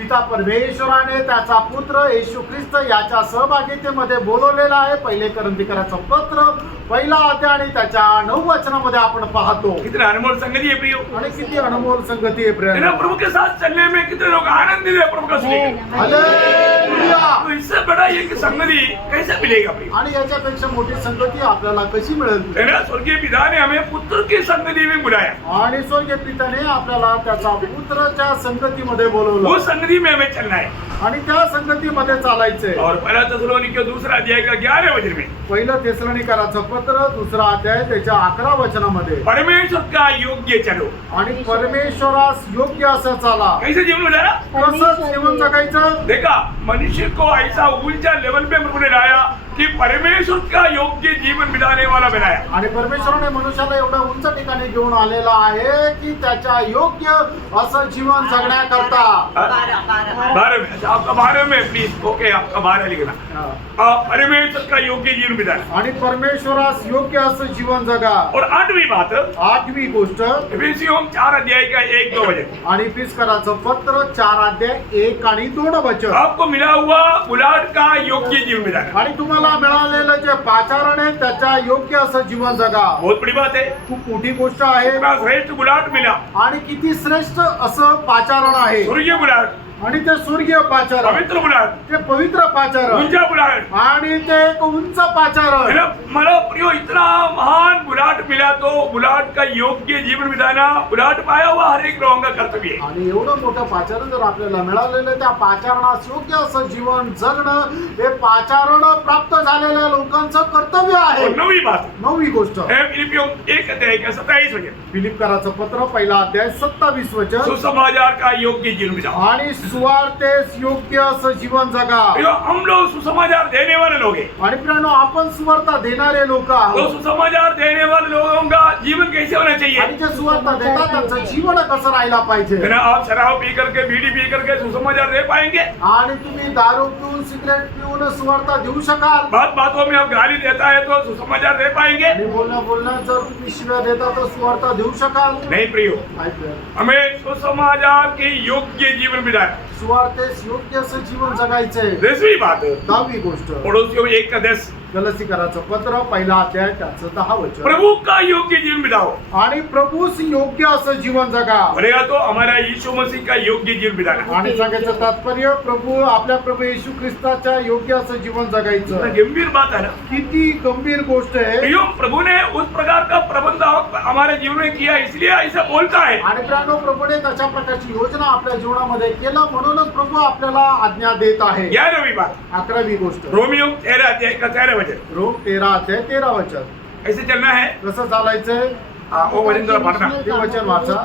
पिता परमेश्वराने त्याचा पुत्र येशू ख्रिस्त याच्या सहभागितेमध्ये बोलवलेला आहे. पहिले करंथीकराचं पत्र 1 अध्याय आणि त्याच्या 9 वचनामध्ये आपण पाहतो. कितना अनमोल संगति है प्रियो। आणि किती अनमोल संगती आहे है प्रिय. ना, प्रभु के साथ चलने में कितने लोग आनंदित है प्रभु का सुनकर। हालेलुया. तो इससे बड़ा ये कि संगति कैसे मिलेगा प्रियो? आणि याच्यापेक्षा मोठी संगती आपल्याला कशी मिळेल? है ना, स्वर्गीय पिता ने हमें पुत्र की संगति में बुलाया। आणि स्वर्गीय पित्याने आपल्याला त्याचा पुत्राच्या संगतीमध्ये बोलवलं वो संगति में हमें चलना है। आणि त्या संगतीमध्ये चालायचंय. और 1 थिस्सलुनीके 2 अध्याय का 11 वचन में पहिलं थेसलोनिकराचं पत्र 2 अध्याय त्याच्या 11 वचनामध्ये परमेश्वर का योग्य चलो। आणि परमेश्वरास योग्य असं चाला. कैसे जीवन गुजारा? कसं जीवन जगायचं? देखा, मनुष्य को ऐसा ऊंचा लेवल पे प्रभु ने लाया कि परमेश्वर का योग्य जीवन बिताने वाला बनाया। आणि परमेश्वराने मनुष्याला एवढ्या उंच ठिकाणी घेऊन आलेला आहे की त्याच्या योग्य असं जीवन जगण्याकरता. 12 में, अच्छा आपका 12 में प्लीज, ओके आपका 12 लिखना। परमेश्वर का योग्य जीवन बिताना। आणि परमेश्वरास योग्य असं जीवन जगा. और 8वीं बात, 8वी गोष्ट इफिसियों 4 अध्याय का 1-2 वचन। आणि फिसकराचं पत्र 4 अध्याय 1 आणि 2 वचन. आपको मिला हुआ बुलाहट का योग्य जीवन बिताना। आणि तुम्हाला मिळालेलं जे पाचारण आहे त्याच्या योग्य असं जीवन जगा. बहुत बड़ी बात है। खूप मोठी गोष्ट आहे. इतना श्रेष्ठ बुलाहट मिला, आणि किती श्रेष्ठ असं पाचारण आहे. स्वर्गीय बुलाहट, आणि ते स्वर्गीय पाचारण, पवित्र बुलाहट, ते पवित्र पाचारण, ऊंचा बुलाहट। आणि ते एक उंच है पाचारण. ना, मला प्रियो इतना महान बुलाहट मिला तो बुलाहट का योग्य जीवन बिताना बुलाहट पाया हुआ हर एक लोगों का कर्तव्य है। आणि एवढं मोठं पाचारण जर आपल्याला मिळालेलं त्या पाचारणास योग्य असं जीवन जगणं हे पाचारण प्राप्त झालेल्या लोकांचं कर्तव्य आहे. और 9वीं बात 9वी गोष्ट है फिलिपियों 1 अध्याय का 27 वचन। फिलिपकराचं पत्र 1 अध्याय 27 वचन. सुसमाचार का योग्य जीवन बिताओ। आणि सुवार्तेस योग्य असं जीवन जगा. प्रियो, हम लोग सुसमाचार देने वाले लोग हैं। आणि प्रियानो आपण सुवार्ता देणारे लोक तो आहोत. सुसमाचार देने वाले लोगों का जीवन कैसे होना चाहिए? आणि जे सुवार्ता देतात त्यांचं जीवन कसं राहायला है पाहिजे. ना, आप शराब पी करके बीड़ी पी करके सुसमाचार दे पाएंगे? आणि तुम्ही दारू पिऊन सिगरेट पिऊन सुवार्ता देऊ शकाल. बातों में आप गाली देता है तो सुसमाचार दे पाएंगे? आणि बोलण्यात जर तुम्ही शिव्या देता तर सुवार्ता देऊ शकाल. नहीं प्रियो, हमें सुसमाचार की योग्य जीवन बिताना। सुवार्तेस योग्य असं जीवन जगायचंय. 10वीं बात, 10वी गोष्ट पड़ोसियों 1:10, गलतीकराचं पत्र 1 अध्याय त्याचं 10 वचन. प्रभु का योग्य जीवन बिताओ। आणि प्रभूस योग्य असं जीवन जगा. बोलेगा तो हमारा यीशु मसीह का योग्य जीवन बिताना। आणि सांगायचं तात्पर्य आपल्या प्रभू येशू ख्रिस्ताच्या योग्य असं जीवन कितना जगायचं. गंभीर बात है ना। किती गंभीर गोष्ट आहे. प्रियो, प्रभु ने उस प्रकार का प्रबंध हमारे जीवन में किया, इसलिए ऐसा बोलता है। आणि प्राणो प्रभूने तशा प्रकारची योजना आपल्या जीवनामध्ये केलं म्हणूनच प्रभू आपल्याला आज्ञा देत आहे. 11वीं बात, 11वी गोष्ट रोमियो 13 अध्याय का 13 वचन। रोम 13 अध्याय 13 वचन. ऐसे चलना है। कसं चालायचंय वो वचन जरा पढ़ना। ते वचन वाचा.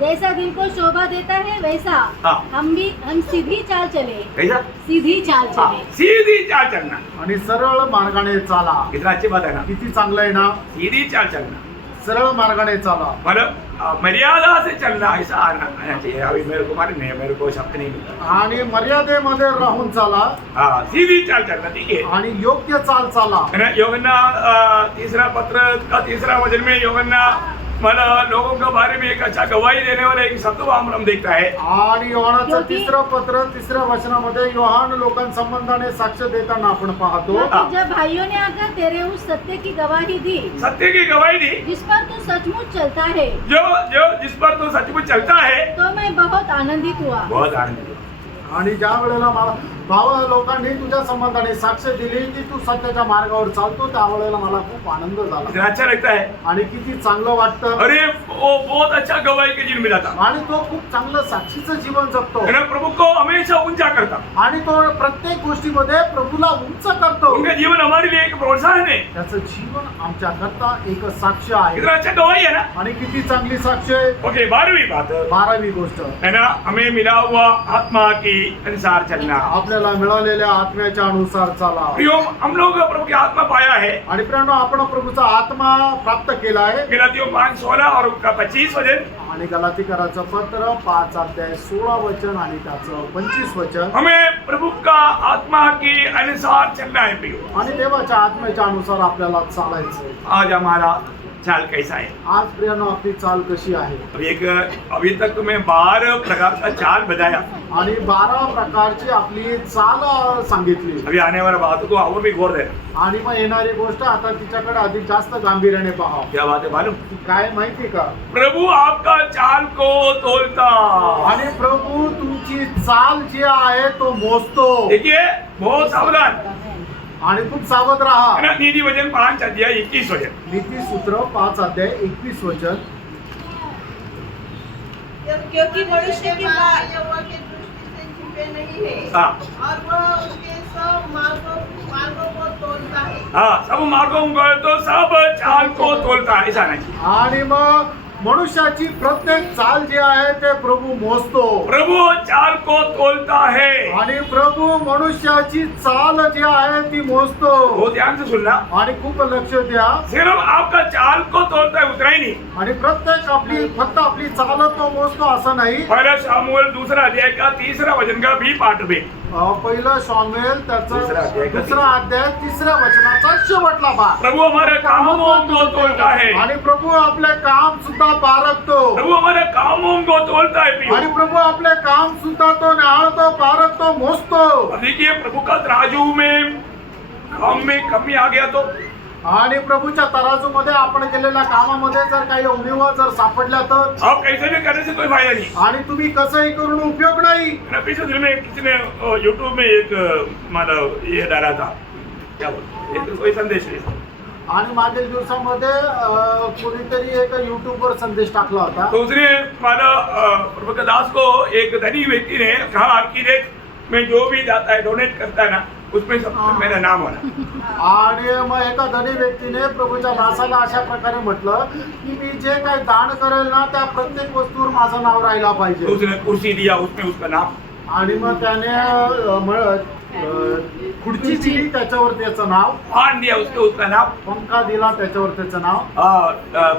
जैसा दिल को शोभा देता है वैसा हाँ। हम सीधी चाल चले, कैसा? सीधी चाल हाँ, चले. सीधी चाल चलना। आणि सरळ मार्गाने चाला. कितना अच्छी बात है ना, किती चांगलं आहे ना. सीधी चाल चलना सरळ मार्गाने चाला. मतलब मर्यादा से चलना, ऐसा आना चाहिए। अभी मेरे को मालूम नहीं, मेरे को शब्द नहीं मिलता। आणि मर्यादेमध्ये राहून चाला. हाँ, सीधी चाल चलना, ठीक है। आणि योग्य चाल चाला. है ना, यूहन्ना 3 पत्र का 3 वचन में यूहन्ना मतलब लोगों के बारे में एक अच्छा गवाही देने वाला एक शब्द हम देखता है। आणि योहानाचं 3 पत्र 3 वचनामध्ये योहान लोकांसंबंधाने साक्ष देताना आपण पाहतो. क्योंकि जब भाइयों ने आकर तेरे उस सत्य की गवाही दी सत्य की गवाही दी, जिस पर तू सचमुच चलता है, जो जिस पर तो सचमुच चलता है, तो मैं बहुत आनंदित हुआ. बहुत आनंद। आणि ज्या वेळेला मला भाव लोकांनी तुझ्या संबंधाने साक्ष दिली की तू सत्याच्या मार्गावर चालतो त्यावेळेला मला खूप आनंद झाला. कितना अच्छा लगता है। आणि किती चांगलं वाटतं. अरे वो बहुत अच्छा गवाही के जीवन में जाता आणि तो खूप चांगलं साक्षीचं जीवन जगतो. है ना, प्रभु को हमेशा ऊंचा करता। आणि तो प्रत्येक गोष्टीमध्ये प्रभूला उंच करतो. उनका जीवन हमारे लिए एक प्रोत्साहन है। त्याचं जीवन आमच्या करता एक साक्ष आहे. कितना अच्छा गवाही है ना। आणि किती चांगली साक्ष आहे. ओके, 12वीं बात 12वी गोष्ट है ना, हमें मिला हुआ आत्मा की अनुसार चलना। आपल्याला मिळालेल्या आत्म्याच्या अनुसार चाला. प्रियो, हम लोग प्रभु की आत्मा पाया है। आणि प्रियानो आपण प्रभूचा आत्मा प्राप्त केला आहे. गलातियों 5:16 और उसका 25 वचन। आणि गलातीकराचं पत्र 5 अध्याय 16 वचन आणि त्याचं 25 वचन. हमें प्रभु का आत्मा के अनुसार चलना है प्रियो। आणि देवाच्या आत्म्याच्या अनुसार आपल्याला चालायचं. आज हमारा चाल कैसा है? आज प्रियानो आपली चाल कशी आहे? अभी तक मैं 12 प्रकार का चाल बताया। आणि 12 प्रकारची आपली चाल सांगितली। अभी आने वाला बात को और भी गौर है। आणि मग येणारी गोष्ट आता तिच्याकडे अधिक जास्त गांभीर्याने पहा। क्या बात है मालूम? काय माहिती का? प्रभु आपका चाल को तोलता। आणि प्रभू तुमची चाल जी आहे तो मोजतो। देखिए बहुत सावधान आणि खूप सावध राहा। है ना? नीति वचन 5 अध्याय 21 वचन। नीति सूत्र 5 अध्याय 21 वचन। क्योंकि मनुष्य की बात यहोवा की दृष्टि से छिपे नहीं है हाँ और वह उसके सब मार्गों को तोलता है। हाँ, सब मार्गों को तो सब चाल को तोलता है, ऐसा नहीं। आणि मग मनुष्याची प्रत्येक चाल जी आहे ते प्रभू मोजतो। प्रभु चाल को तोलता है। आणि प्रभू मनुष्याची चाल जी आहे ती मोजतो। वो ध्यान से सुनना। आणि खूप लक्ष द्या। सिर्फ आपका चाल को तोलता है, उतना ही नहीं। आणि प्रत्येक फक्त आपली चाल तो मोजतो असं नाही। पहला शामुएल 2 अध्याय का 3 वचन का भी पाठ में। पहिला शामुएल त्याचा दुसरा अध्याय का 2 अध्याय 3 वचनाचा शेवटला भाग। प्रभु हमारे कामों को तोलता है। आणि प्रभू आपले काम सुद्धा पारखतो। प्रभु हमारे कामों को तोलता है प्रियो। आणि प्रभू आपले काम सुद्धा तो न्याहाळतो, पारखतो, मोजतो। देखिए प्रभु का तराजू में काम में कमी आ गया तो आणि प्रभूच्या तराजू मध्ये आपण केलेल्या कामामध्ये जर काही उणीवा जर सापडल्या तर आप कैसे भी करने से कोई फायदा नहीं। आणि तुम्ही कसंही करून उपयोग नाही। पिछले दिन में किसी ने यूट्यूब में एक मतलब ये डाला था, क्या बोलते हैं, कोई संदेश है। आणि मागील दिवसामध्ये कोणीतरी एक युट्यूबवर संदेश टाकला होता। तो उसने माना प्रभु दास को एक धनी व्यक्ति ने कहा कि देख मैं जो भी जाता है डोनेट करता है ना उसमें सब मेरा नाम होना। आणि मग एका धनी व्यक्तीने प्रभूच्या दासाला अशा प्रकारे म्हटलं की मी जे काही दान करेल ना त्या प्रत्येक वस्तूवर माझं नाव राहिला तो पाहिजे। उसने कुर्सी दिया, उसमें उसका नाम। आणि मग त्याने खुर्ची दिली त्याच्यावर त्याचं नाव, फैन दिया उसका नाम, पंखा दिला त्याच्यावर त्याचं नाव,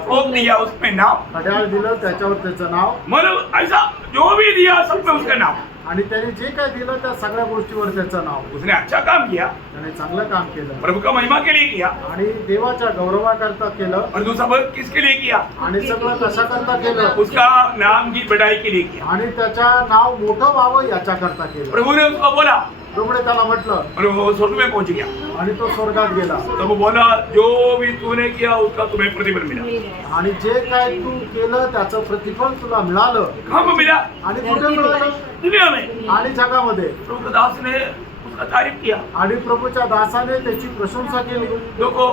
फ्रॉक दिया उसमें नाम, घड्याळ दिलं त्याच्यावर त्याचं नाव। मतलब ऐसा जो भी दिया सब में उसका नाम। आणि त्याने जे काय दिलं त्या सगळ्या गोष्टीवर त्याचं नाव। उसने अच्छा काम किया, त्याने चांगलं काम केलं प्रभु का महिमा के लिए किया। आणि देवाच्या गौरवाकरता केलं। और दूसरा वर्ग किसके लिए किया? आणि सगळं कशाकरता केलं? उसका नाम की बढ़ाई के लिए किया। आणि त्याच्या नाव मोठं व्हावं याच्याकरता केलं। प्रभु ने उसको बोला प्रभूने त्याला म्हटलं और वो स्वर्ग में पहुंच गया। आणि तो स्वर्गात गेला। तो वो बोला जो भी तूने किया उसका तुम्हें प्रतिफल मिला। आणि जे काय तू केलं त्याचं प्रतिफल तुला मिळालं। कहाँ को मिला? आणि कुठे मिळालं? दुनिया में। आणि जगामध्ये। प्रभु दास ने उसका तारीफ किया। आणि प्रभूच्या दासाने त्याची प्रशंसा केली। देखो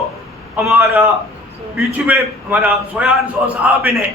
हमारा बीच में हमारा सोयान साहब ने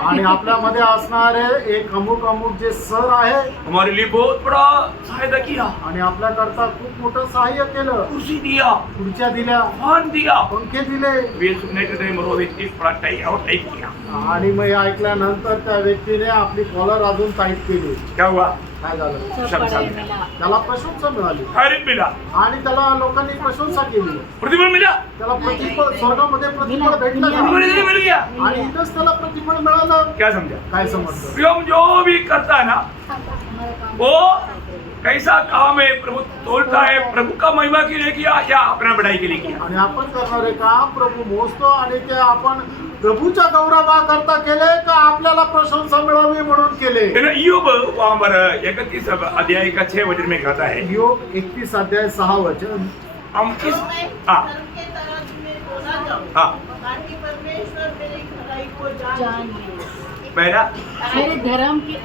आणि आपल्यामध्ये असणारे एक अमुक जे सर आहे हमारे लिए बहुत बड़ा सहायता किया। आणि आपल्याकरता खूप मोठं सहाय्य केलं। कुर्सी दिया, खुर्च्या दिल्या, फैन दिया, पंखे दिले। वे सुनने के टाइम वो व्यक्ति बड़ा टाइट और टाइट किया। आणि मग हे ऐकल्यानंतर त्या व्यक्तीने आपली कॉलर अजून टाईट केली। क्या हुआ? काय झालं? प्रशंसा मिला, त्याला प्रशंसा मिळाली तारीफ मिला, आणि त्याला लोकांनी प्रशंसा केली। प्रतिफल मिला। त्याला प्रतिफळ स्वर्गामध्ये प्रतिफळ भेटलं का? मिल गया। आणि इथंच त्याला प्रतिफळ मिळालं। क्या समझा? काय समजलं? प्रियो, हम जो भी करता है ना वो कैसा काम है प्रभु तोलता है, प्रभु का महिमा के लिए किया या अपना बढ़ाई के लिए किया। आणि आपण करणारे काम प्रभू मोजतो आणि ते आपण प्रभूच्या गौरवाकरता केले का आपल्याला प्रशंसा मिळावी म्हणून केले। ईयोब वहाँ पर 31 अध्याय का 6 वचन में कहता है, योग 31 अध्याय 6 वचन। हम किस तो मैं हाँ धर्म के तराजू में तोला जाऊं, हाँ ताकि परमेश्वर मेरी खराई को जाने। मेरा मेरे धर्म की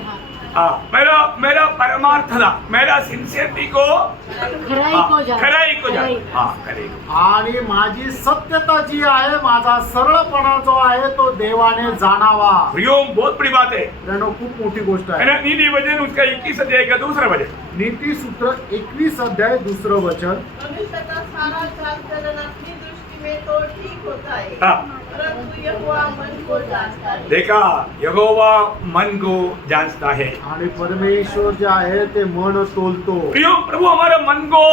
हाँ मेरा परमार्थ था, मेरा सिंसियरिटी को खराई को जान खराई को जान हाँ खराई को। आणि माझी सत्यता जी आहे, माझा सरळपणा जो आहे तो देवाने जाणावा। प्रियो, बहुत बड़ी बात है त्यानं खूप मोठी गोष्ट है आहे। ना। नीति वचन उसका 21 अध्याय का 2 वचन। नीति सूत्र 21 अध्याय 2 वचन। मनुष्य का सारा चाल चलन अपनी दृष्टि में तो ठीक होता है, हाँ परंतु यहोवा मन को जांचता है। देखा, यहोवा मन को जांचता है। आणि परमेश्वर जे आहे ते मन तोलतो। प्रियो, प्रभु हमारे मन को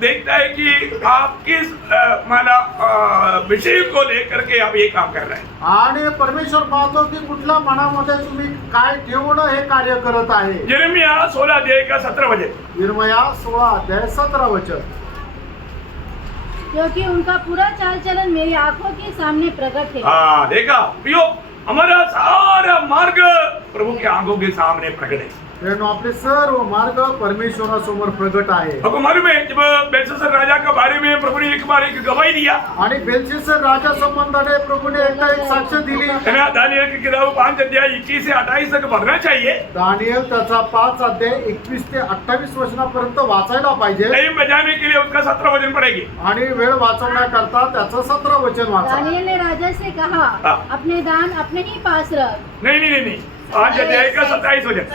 देखता है कि आप किस माना विषय को लेकर के आप ये काम कर रहे हैं। आणि परमेश्वर पाहतो की कुठल्या मनामध्ये तुम्ही काय ठेवून हे कार्य करत आहे। यिर्मयाह 16 अध्याय का 17 वचन। यिर्मयाह 16 अध्याय 17 वचन। क्योंकि उनका पूरा चाल चलन मेरी आंखों के सामने प्रकट है। हाँ देखा प्रियो, हमारा सारा मार्ग प्रभु की आंखों के सामने प्रकट है। प्रियानो, आपले सर्व मार्ग परमेश्वरासमोर प्रगट आहे. आपको मालूम है जब बेलशस्सर राजा के बारे में प्रभु ने एक बार एक गवाही दिया, आणि बेलशस्सर राजा संबंधाने प्रभूने एकदा एक साक्ष दिली. है ना? दानियल की किताब 5 अध्याय 21 से 28 तक पढ़ना चाहिए. दानियल त्याचा 5 अध्याय 21 ते 28 वचनापर्यंत वाचायला पाहिजे. टाइम बचाने के लिए उसका 17 वचन पढ़ेगी. आणि वेळ वाचवण्याकरता त्याचं 17 वचन वाचा. दानियल ने राजा से कहा, हाँ। अपने दान अपने ही पास रख। नहीं 5 अध्याय का 27 वचन.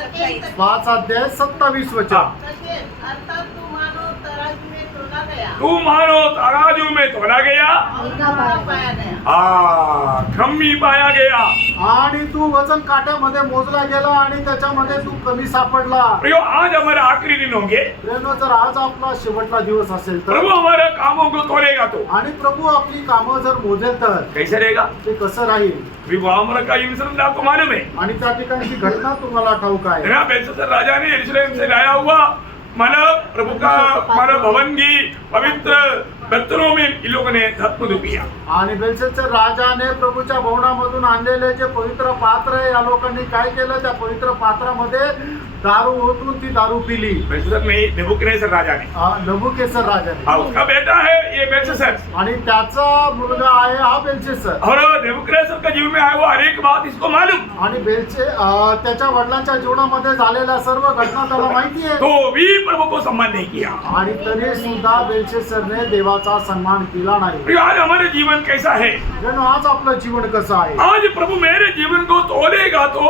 5 अध्याय 27 वचन. अर्थात तू मानो तराजू में तोला गया, तू मानो तराजू में तोला गया, हल्का पाया गया. कमी पाया गया. आणि तू वजन काट्यामध्ये मोजला गेला आणि त्याच्यामध्ये तू कमी सापडला. प्रियो, आज हमारा आखिरी दिन होंगे. प्रियानो, जर आज आपला शेवटला दिवस असेल प्रभु तर हमारे कामों को तोलेगा तो आणि प्रभू आपली कामं जर मोजेल तर कैसे रहेगा? ते कसं राहील. विवाह का इंसिडेंट आपको मालूम है. आणि त्या ठिकाणची घटना तुम्हाला ठाऊक आहे. है ना? बेलशस्सर राजा ने यरूशलेम से लाया हुआ मानो प्रभु का मानो भवन की पवित्र बर्तनों में इन लोगों ने धर्म किया. आणि बेलशस्सर राजाने प्रभूच्या भवनामधून आणलेले जे पवित्र पात्र आहे, या लोकांनी काय केलं, त्या पवित्र पात्रामध्ये दारू ओतून ती दारू पिली. बेलशस्सर नहीं, नेबुकदनेस्सर राजा ने. नबुकेसर राजाने. हाँ, उसका बेटा है ये बेलशस्सर. आणि त्याचा मुलगा आहे हा बेलशस्सर. और नेबुकदनेस्सर का जीवन में आया हुआ हर एक बात इसको मालूम. आणि त्याच्या वडिलांच्या जीवनामध्ये झालेल्या सर्व घटना त्याला माहिती आहे. तो भी प्रभु को सम्मान नहीं किया. आणि तरी सुद्धा बेलशस्सरने देवाचा सन्मान केला नाही. प्रिय, आज हमारे जीवन कैसा है? जणू आज आपलं जीवन कसं आहे. आज प्रभु मेरे जीवन को तोलेगा तो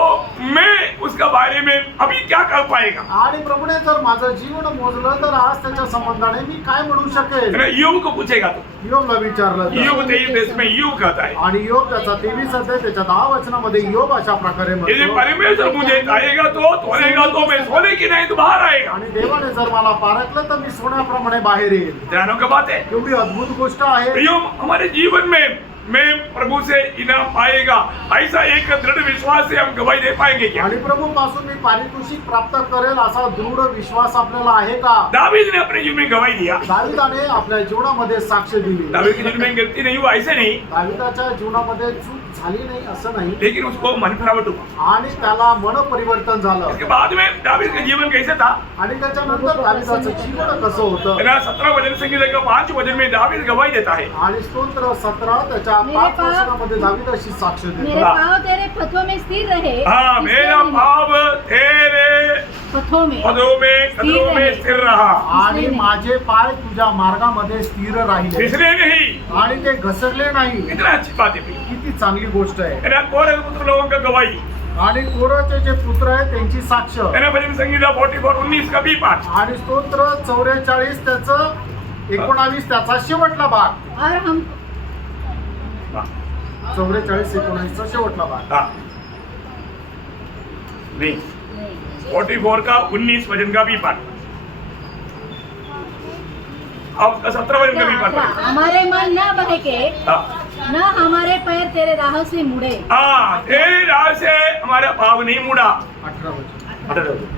मैं उसका बारे में अभी क्या कर पाएगा? आणि प्रभूने जर माझं जीवन मोजलं तर आज त्याच्या संबंधाने मी काय म्हणू शकेल. योग को पूछेगा तो योगला विचारलं तर. योग 23 में योग कहता है, आणि योग त्याचा 23 अध्याय त्याच्या 10 वचनामध्ये योग अशा प्रकारे यदि म्हणतो. परमेश्वर मुझे आएगा तो तोलेगा तो मैं सोने की नहीं तो बाहर आएगा. आणि देवाने जर मला पारखलं तर मी सोन्याप्रमाणे बाहेर येईल. ध्यानों की बात है. एवढी अद्भुत गोष्ट आहे. प्रियो, हमारे जीवन में मैं प्रभु से इनाम पाएगा ऐसा एक दृढ़ विश्वास से हम गवाही दे पाएंगे क्या? आणि प्रभू पासून मी पारितोषिक प्राप्त करेल असा दृढ विश्वास आपल्याला आहे का. दावीद ने अपने जीवन में गवाही दिया. दाविदाने आपल्या जीवनामध्ये साक्ष दिली. दावीद के जीवन में गलती नहीं हुआ ऐसे नहीं, दाविदाच्या जीवनामध्ये चूक झाली नाही असं नाही, लेकिन उसको मन फिरावट हुआ. आणि त्याला मन परिवर्तन झालं. इसके बाद में दावीद का जीवन कैसे था? आणि त्याच्यानंतर दाविदाचं जीवन कसं होतं. 17 वचन संगीत का 5 वचन में दावीद गवाही देता है. आणि स्तोत्र 17 त्याच्या 5 वचनामध्ये दावीद अशी साक्ष मेरे देतो. पाँव तेरे पथों में स्थिर रहे। हाँ, इसलिए मेरा मैंने- भाव तेरे पथों में पदों में कदमों में स्थिर रहा. आणि माझे पाय तुझ्या मार्गामध्ये स्थिर राहिले इसलिए नहीं. आणि ते घसरले नाही. इतना अच्छी बात है. किती चांगली गोष्ट आहे. कोरह के पुत्र लोगों का गवाही आणि कोरहचे जे पुत्र आहेत त्यांची साक्ष. भजन संगीता 44:19 का भी पाठ. आणि स्तोत्र 44 त्याचं 19 त्याचा शेवटला भाग. और हम 44 19चा शेवटला भाग. हाँ. नहीं, 44 का 19 वचन का भी पाठ. अब 17 वचन का भी पाठ पढ़ें. हमारे मन न बहके, हाँ. न हमारे पैर तेरे राह से मुड़े। हाँ, तेरी राह से हमारा भाव नहीं मुड़ा. 18 वचन.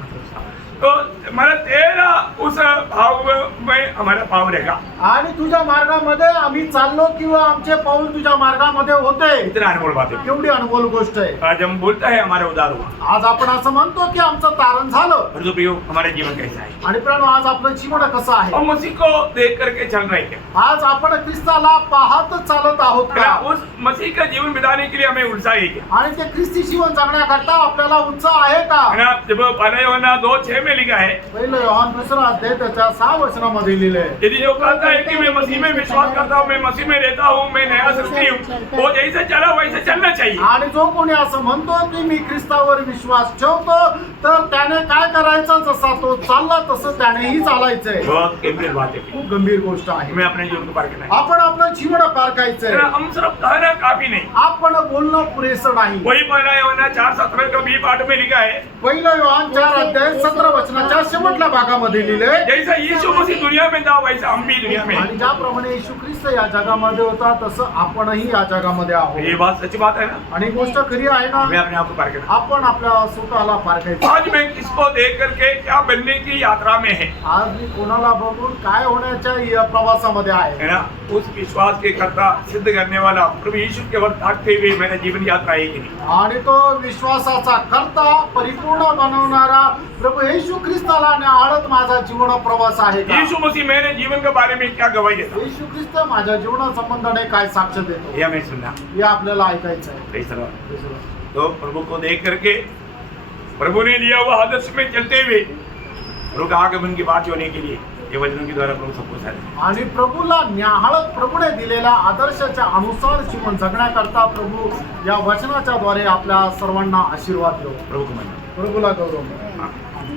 तो हमारा तेरा उस भाव में हमारा भाव रहेगा. आणि तुझ्या मार्गामध्ये आम्ही चाललो किंवा आमचे पाऊल तुझ्या मार्गामध्ये होते. इतना अनमोल बात है. एवढी अनमोल गोष्ट आहे. आज हम बोलता है हमारा उद्धार हुआ. आज आपण असं म्हणतो की आमचं तारण झालं. और जो प्रियो, हमारा जीवन कैसा है? आणि प्राणो, आज आपलं जीवन कसं आहे. हम मसीह को देख करके चल रहे हैं. आज आपण ख्रिस्ताला पाहत चालत आहोत का. उस मसीह का जीवन बिताने के लिए हमें उत्साह है क्या? आणि ते ख्रिस्ती जीवन जगण्याकरता आपल्याला उत्साह आहे का. है ना? जब पहला यूहन्ना 2:6 में लिखा है, पहिलं योहान 2 अध्याय त्याच्या 6 वचनामध्ये लिहिलंय. यदि जो कहता है कि मैं मसीह में विश्वास करता हूँ, मैं मसीह में रहता हूँ, मैं नया सृष्टि हूँ, वो जैसे चला वैसे चलना चाहिए. आणि जो कोणी असं म्हणतो की मी ख्रिस्तावर विश्वास ठेवतो, तर त्याने काय करायचं, जसा तो चालला तसं त्यानेही चालायचंय. बहुत गंभीर बात है. खूप गंभीर गोष्ट आहे. हमें अपने जीवन को पार करना है. आपण आपलं जीवन पारखायचंय. है ना? हम सिर्फ कहना काफी नहीं. आपण बोलणं पुरेसं नाही. वही पहला यूहन्ना 4:17 का भी पाठ में लिखा है, पहिलं योहान 4 अध्याय 17 वचनाच्या शेवटल्या भागामध्ये लिहिले जैसा यीशु मसीह दुनिया में था वैसा हम भी दुनिया में हैं। आणि ज्याप्रमाणे येशू ख्रिस्त या जगामध्ये होता तसं आपणही या जगामध्ये ये आहोत. बात सच्ची बात है ना? आणि गोष्ट खरी आहे हमें ना. अपने आप को पार करना। आपण आपल्या स्वतःला पारखायचं. आज मैं किसको देख करके क्या बनने की यात्रा में है आज मी कोणाला बघून काय होण्याच्या या प्रवासामध्ये आहे. है ना? उस विश्वास के करता सिद्ध करने वाला प्रभु यीशु के वक्त ताकते हुए मेरा जीवन यात्रा है कि नहीं? आणि तो विश्वासाचा करता परिपूर्ण बनवणारा प्रभु येशू ख्रिस्ताला न्याहाळत माझा जीवन प्रवास आहे का? यीशु मसीह मेरे जीवन के बारे में क्या गवाही देता है? येशू ख्रिस्त माझ्या जीवना संबंधाने काय साक्ष देतो ये हमें सुनना। हे आपल्याला ऐकायचं आहे. Praise the Lord. तो प्रभु को देख करके प्रभु ने दिया हुआ आदर्श में चलते हुए प्रभु का आगमन की बात होने के लिए ये वचनों के द्वारा प्रभु सबको साथ आणि प्रभूला न्याहाळत प्रभूने दिलेल्या आदर्शाच्या अनुसार जीवन जगण्याकरता प्रभू या वचनाच्या द्वारे आपल्या सर्वांना आशीर्वाद देऊ. प्रभु को मानना। प्रभूला गौरव. हाँ।